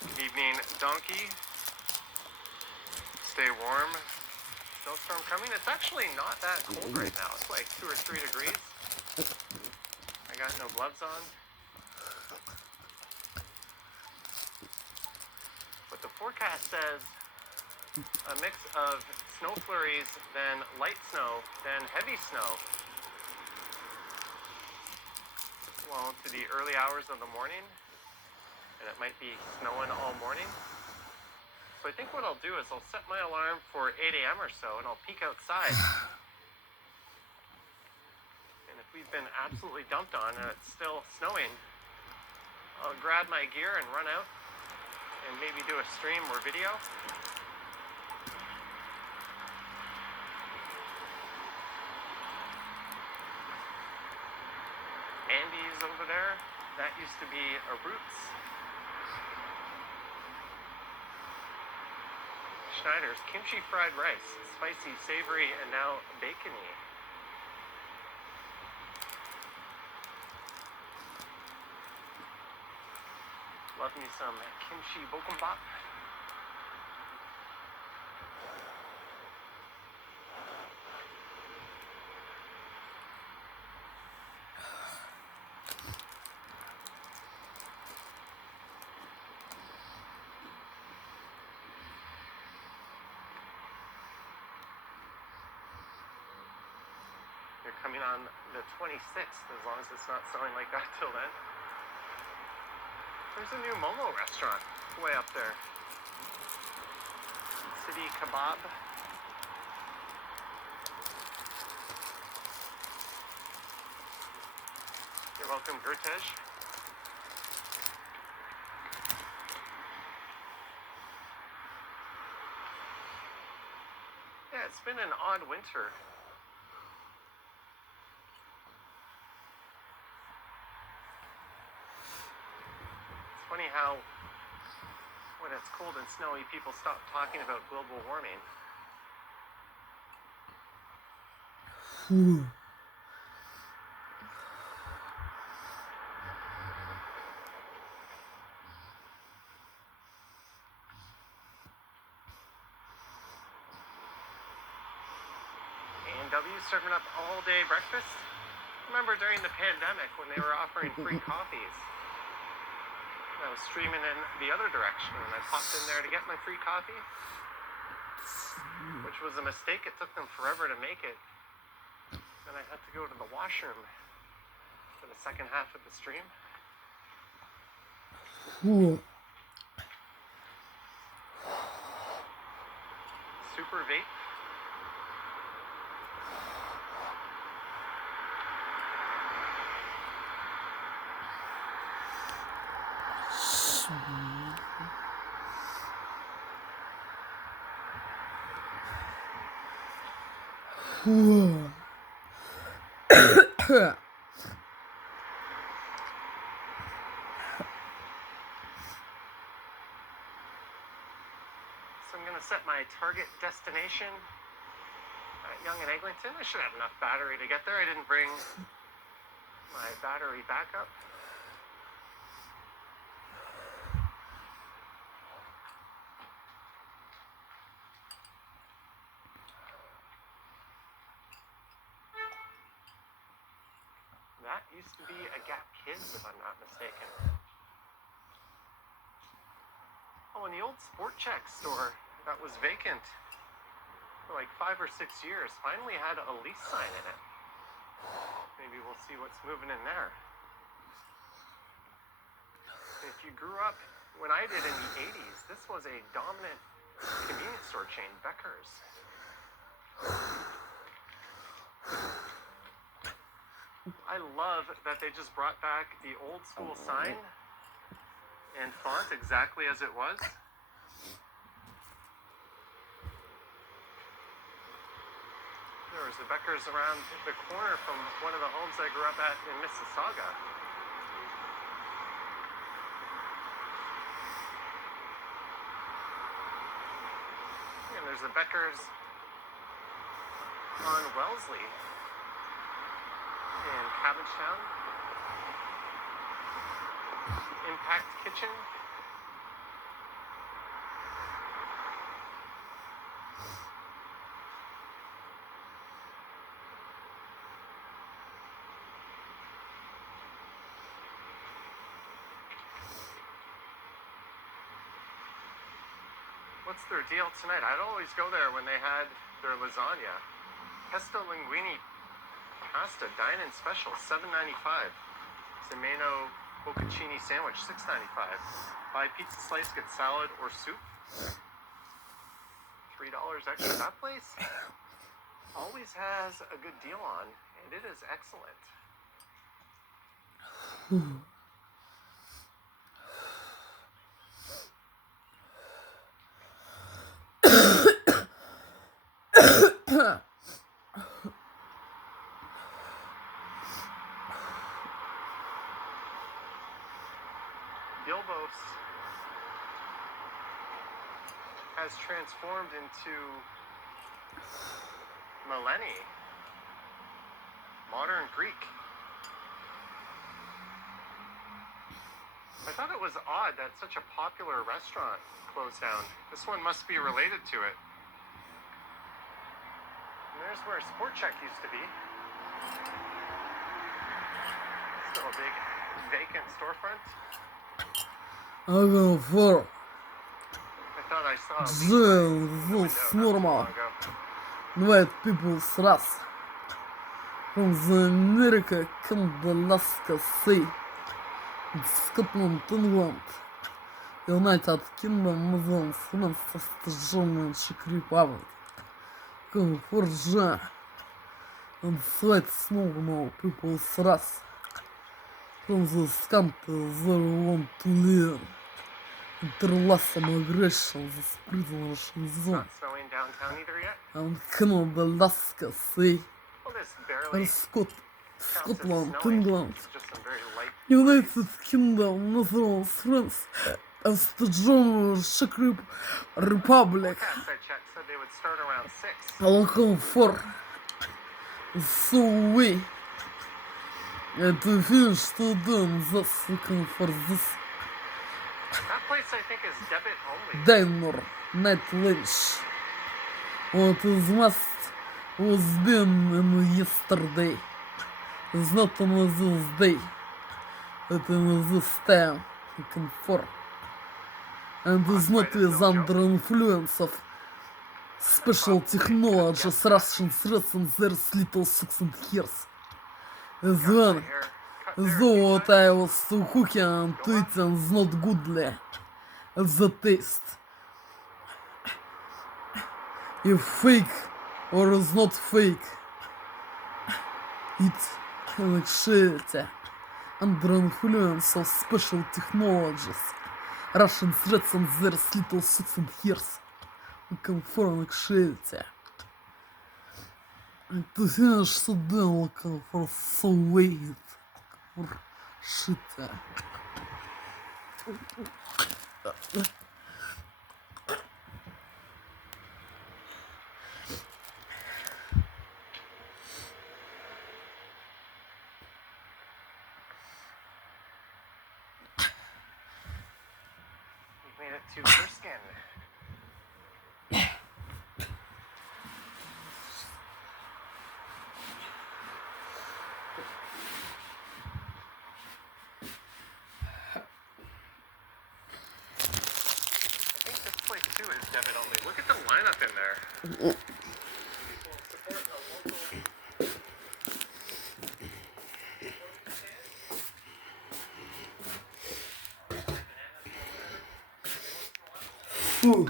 Good evening, Donkey. Stay warm. Snowstorm coming. It's actually not that cold right now. It's like 2 or 3 degrees. I got no gloves on. But the forecast says a mix of snow flurries, then light snow, then heavy snow. Well, into the early hours of the morning. And it might be snowing all morning. So I think what I'll do is I'll set my alarm for 8 a.m. or so and I'll peek outside. And if we've been absolutely dumped on and it's still snowing, I'll grab my gear and run out and maybe do a stream or video. Andy's over there. That used to be a Roots. Schneider's kimchi fried rice, spicy, savory, and now bacony. Love me some kimchi bokkeumbap. They're coming on the 26th, as long as it's not selling like that till then. There's a new Momo restaurant way up there. City Kebab. You're welcome, Gertej. Yeah, it's been an odd winter. Funny how when it's cold and snowy, people stop talking about global warming. Ooh. A&W serving up all-day breakfast. Remember during the pandemic when they were offering free coffees? I was streaming in the other direction and I popped in there to get my free coffee, which was a mistake. It took them forever to make it. Then I had to go to the washroom for the second half of the stream. Ooh. Super vape. So I'm gonna set my target destination at Young and Eglinton. I should have enough battery to get there. I didn't bring my battery backup. That used to be a Gap Kids, if I'm not mistaken. Oh, and the old Sport Check store that was vacant for like 5 or 6 years finally had a lease sign in it. Maybe we'll see what's moving in there. If you grew up when I did in the 80s, this was a dominant convenience store chain, Becker's. I love that they just brought back the old school sign and font exactly as it was. There was the Becker's around the corner from one of the homes I grew up at in Mississauga. And there's the Becker's on Wellesley in Cabbagetown. Impact Kitchen. What's their deal tonight? I'd always go there when they had their lasagna. Pesto linguine pasta dine-in special, $7.95. Semeno bocconcini sandwich, $6.95. Buy pizza slice, get salad or soup. $3 extra. That place always has a good deal on, and it is excellent. Gilbos has transformed into Millenni, modern Greek. I thought it was odd that such a popular restaurant closed down. This one must be related to it. And there's where Sport Check used to be. Still a big vacant storefront. I'm going for I thought I saw a this normal. White people сраз. From the America, Canada, Alaska, Sea, Scotland, England, United Kingdom, Netherlands, France, Australia, Czech Republic. Come for the and white normal people сраз. From the country they want to live. International aggression, the prison Russian zone. Not snowing downtown either yet. And Canada, Alaska, Sea, Well, this barely and counts as Scotland, snowing. England, It's just some very light. United Kingdom, Netherlands, France, Australia, Czech Republic. Forecasts I checked said they would start around 6. Looking for so we to finish to do this, looking for this That place I think is debit only. diner, night lunch. What is must was been in yesterday. It's not on this day, but in this time, looking for. And is not is under influence of special technologies, Russian threats and there's little six and hairs. As Got my well, hair cut there a though few what times. I was so cooking and to it and is not goodly as the taste. If fake or is not fake, it actually under influence of special technologies. Russian threats and there's little six and hairs. Looking for an actuality. Ты знаешь, что делал комфорт свой шита. You've made it to Erskine. I think this place too is debit only. Look at the lineup in there. Support a local. Фу.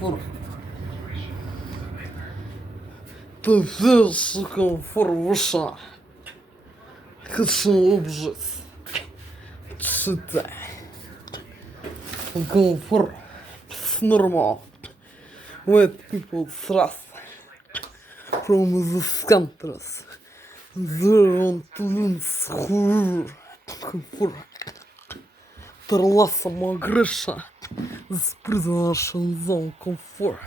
Комфорт. Ты знаешь, комфорт выше. Хочу обжить. Читай. Комфорт. Normal. White people trust. From the countries. They want to win school. Комфорт. Торла самоагреша. С призрачным зон комфорт.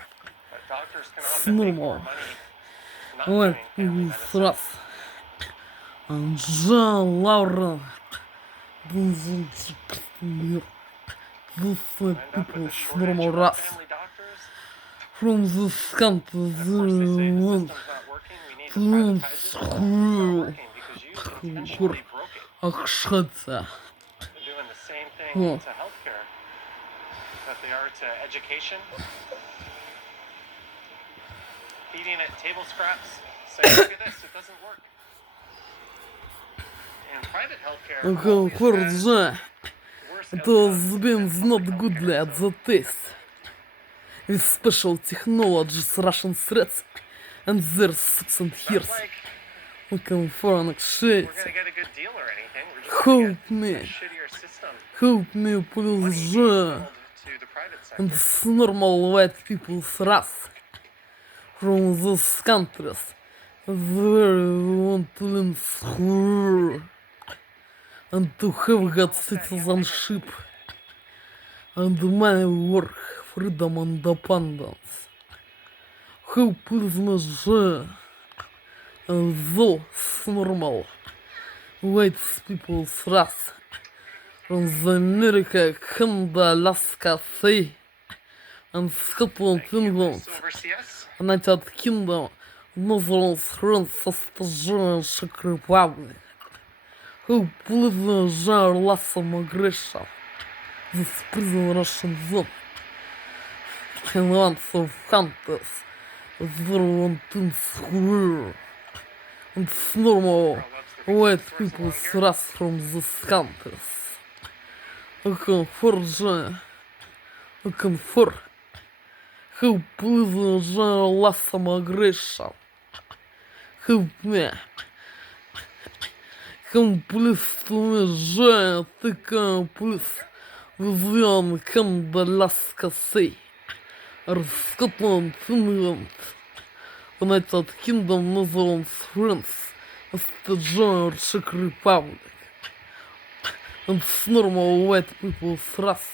Снова. White people trust. Анжел Лаура. Мир. This people normal race. From this country, they want to win school. Комфорт. Акшаться. Doing the same thing to healthcare. That they are to education. Eating at table scraps. Saying, look at this, it doesn't work. And private healthcare always has Corja, worse it outcomes has than been not public good healthcare, at so the test. With special technologies, Russian threats, and their suits and it's hears. not like Looking for an exchange. we're gonna get a good deal or anything. We're just gonna Help get a me. shittier system. Help me, Money please. being funneled to the private And sector. it's normal white people's race from those countries where we want to live free and to have got citizenship and money, work, freedom and independence. Help please me. And those normal white people's race from the America, Canada, Alaska, Sea, and Scotland, Thank you, England, Miss Overseas. United Kingdom, Netherlands, France, Australia, Czech Republic. Who please our last migration, this prison Russian zone, and lots of countries, there want to swear, and it's normal white people's race from these countries. Looking for joy, looking for help please our last migration. Help me. Come please to me, joy, take a please. Vision, Canada, Alaska, Sea, or Scotland, Finland, United Kingdom, Netherlands, France, Australia, or Czech Republic. And it's normal white people's race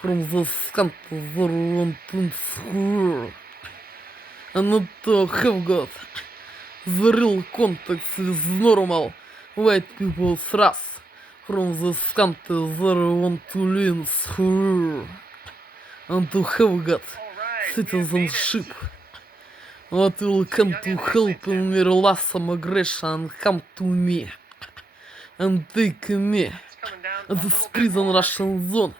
from those countries that want to swear. And not to have got the real context with normal white people's race from those countries that want to live free and to have got Alright, citizenship. What will come to help in me last migration and come to me and take me it's coming down at a this little bit prison more. Russian zone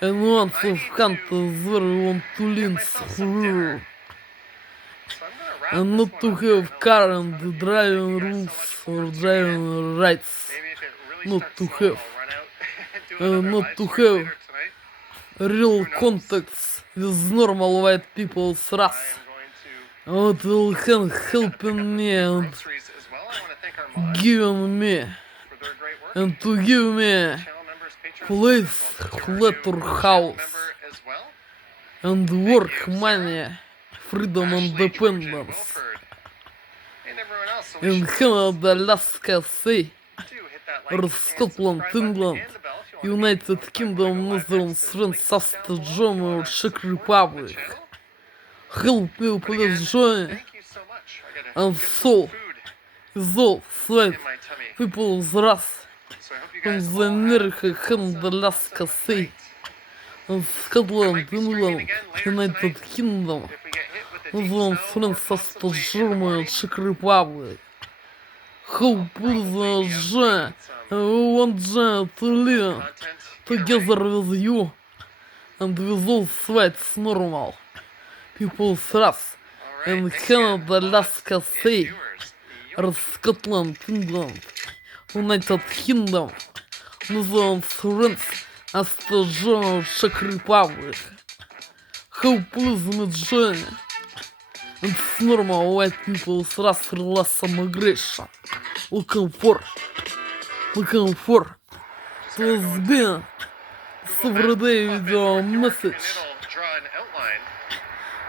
and once of countries where we want to Get live myself some dinner. free So I'm gonna wrap and this not one to up here. I have know car it's not and abused. driving Thank you guys so rules much for or tuning in. driving rights. Maybe if it really Not starts to snowing, have. I'll run out and do another Not live to stream have later tonight. real Who knows? contacts with normal white people's I race. am going to What will can gotta help pick up a me few and groceries as well. I want to thank our mods giving me for their great work. and to give me Channel members, patrons, place, supporters, welcome to our letter new channel house member as well. and Thank work you, money, freedom and Ashley, George, and independence Wilford, and everyone else. So we in should Canada, Alaska, Sea, do hit that like or and Scotland, subscribe button England, and the bell if you want to be United notified when I Kingdom, go live Netherlands, next. There's France, links down below if you Australia, wanna Czech support the Republic. channel. Help me, But again, please join. thank you so much. I gotta And get some so, food is all sweat in my tummy. people's race So I hope you from guys the all have America, an Canada, awesome, Alaska, awesome Sea, night. and I Scotland, might be streaming England, again later United tonight Kingdom, if we get hit with the deep Netherlands, snow or France, possibly in the Australia, morning. Czech Republic. Help Probably be please updating join. some We want join to live content either way. together with you and with all sweats normal people's race All right, in thanks again, Canada, mods Alaska, and Sea, viewers. or Scotland, England, United Kingdom, Netherlands, France, Australia, Czech Republic. Help please me join. It's normal white people's race less migration. Looking for to has been everyday video message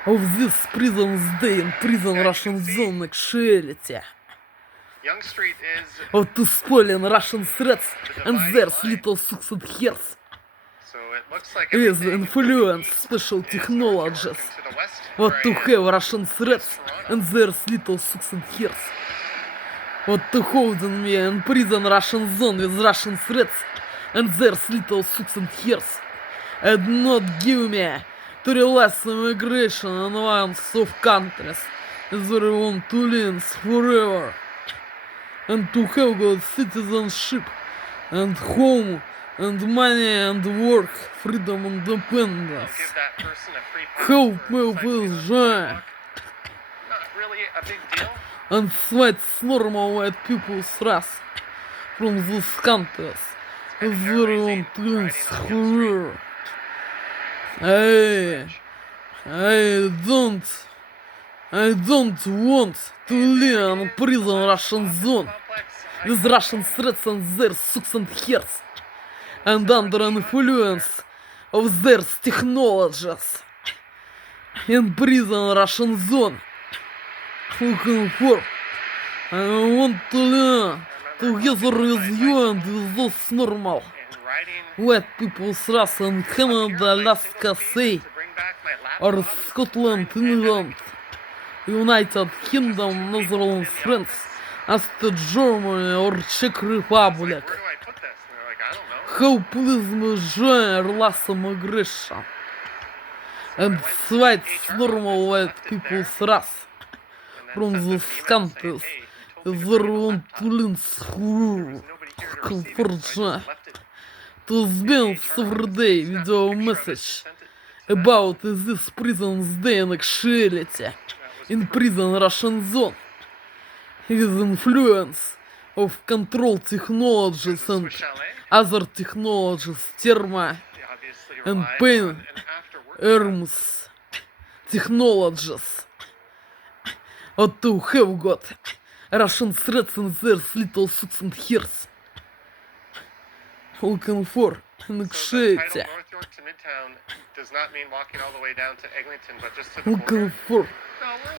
of this prison's day in prison Russian zone actuality. Young Street is Of to spoiling Russian threats and their little succeed hears so it looks like with everything influence special is technologies. working to the west, What to where I am. have Russian threats and their little succeed hears. What to holding me in prison Russian zone with Russian threats and their little succeed hears. And not give me to realize immigration and violence of countries that want to live forever and to have good citizenship and home and money and work, freedom and I'll independence. give that person a free pass Help for me sightseeing with on the Jean. sidewalk. Not really a big deal. And fights normal white people's race from these countries. It's Is kind of there hair-raising one things riding on Hill Street. here? I don't want to live in prison Russian zone with Russian threats and their sucks and hairs and under influence of their technologies. In prison Russian zone, looking for. I want to live together with you and with those normal And riding white people's race in Canada, Alaska, say, or Scotland, England, United Kingdom, Netherlands, France, as to Germany or Czech Republic. where do I put this? And they're like, I don't know. How please measure less immigration and fight normal white people's race from these countries. There want to learn through Georgia. To spend every day video message about this prison's day in actuality in prison Russian zone with influence of control technologies and other technologies, therma and pain arms technologies, or to have got Russian threats in their little suits and hairs. Looking for an So the anxiety. title North York to Midtown does not mean walking all the way down to Eglinton, but just to the Looking border. for No, we're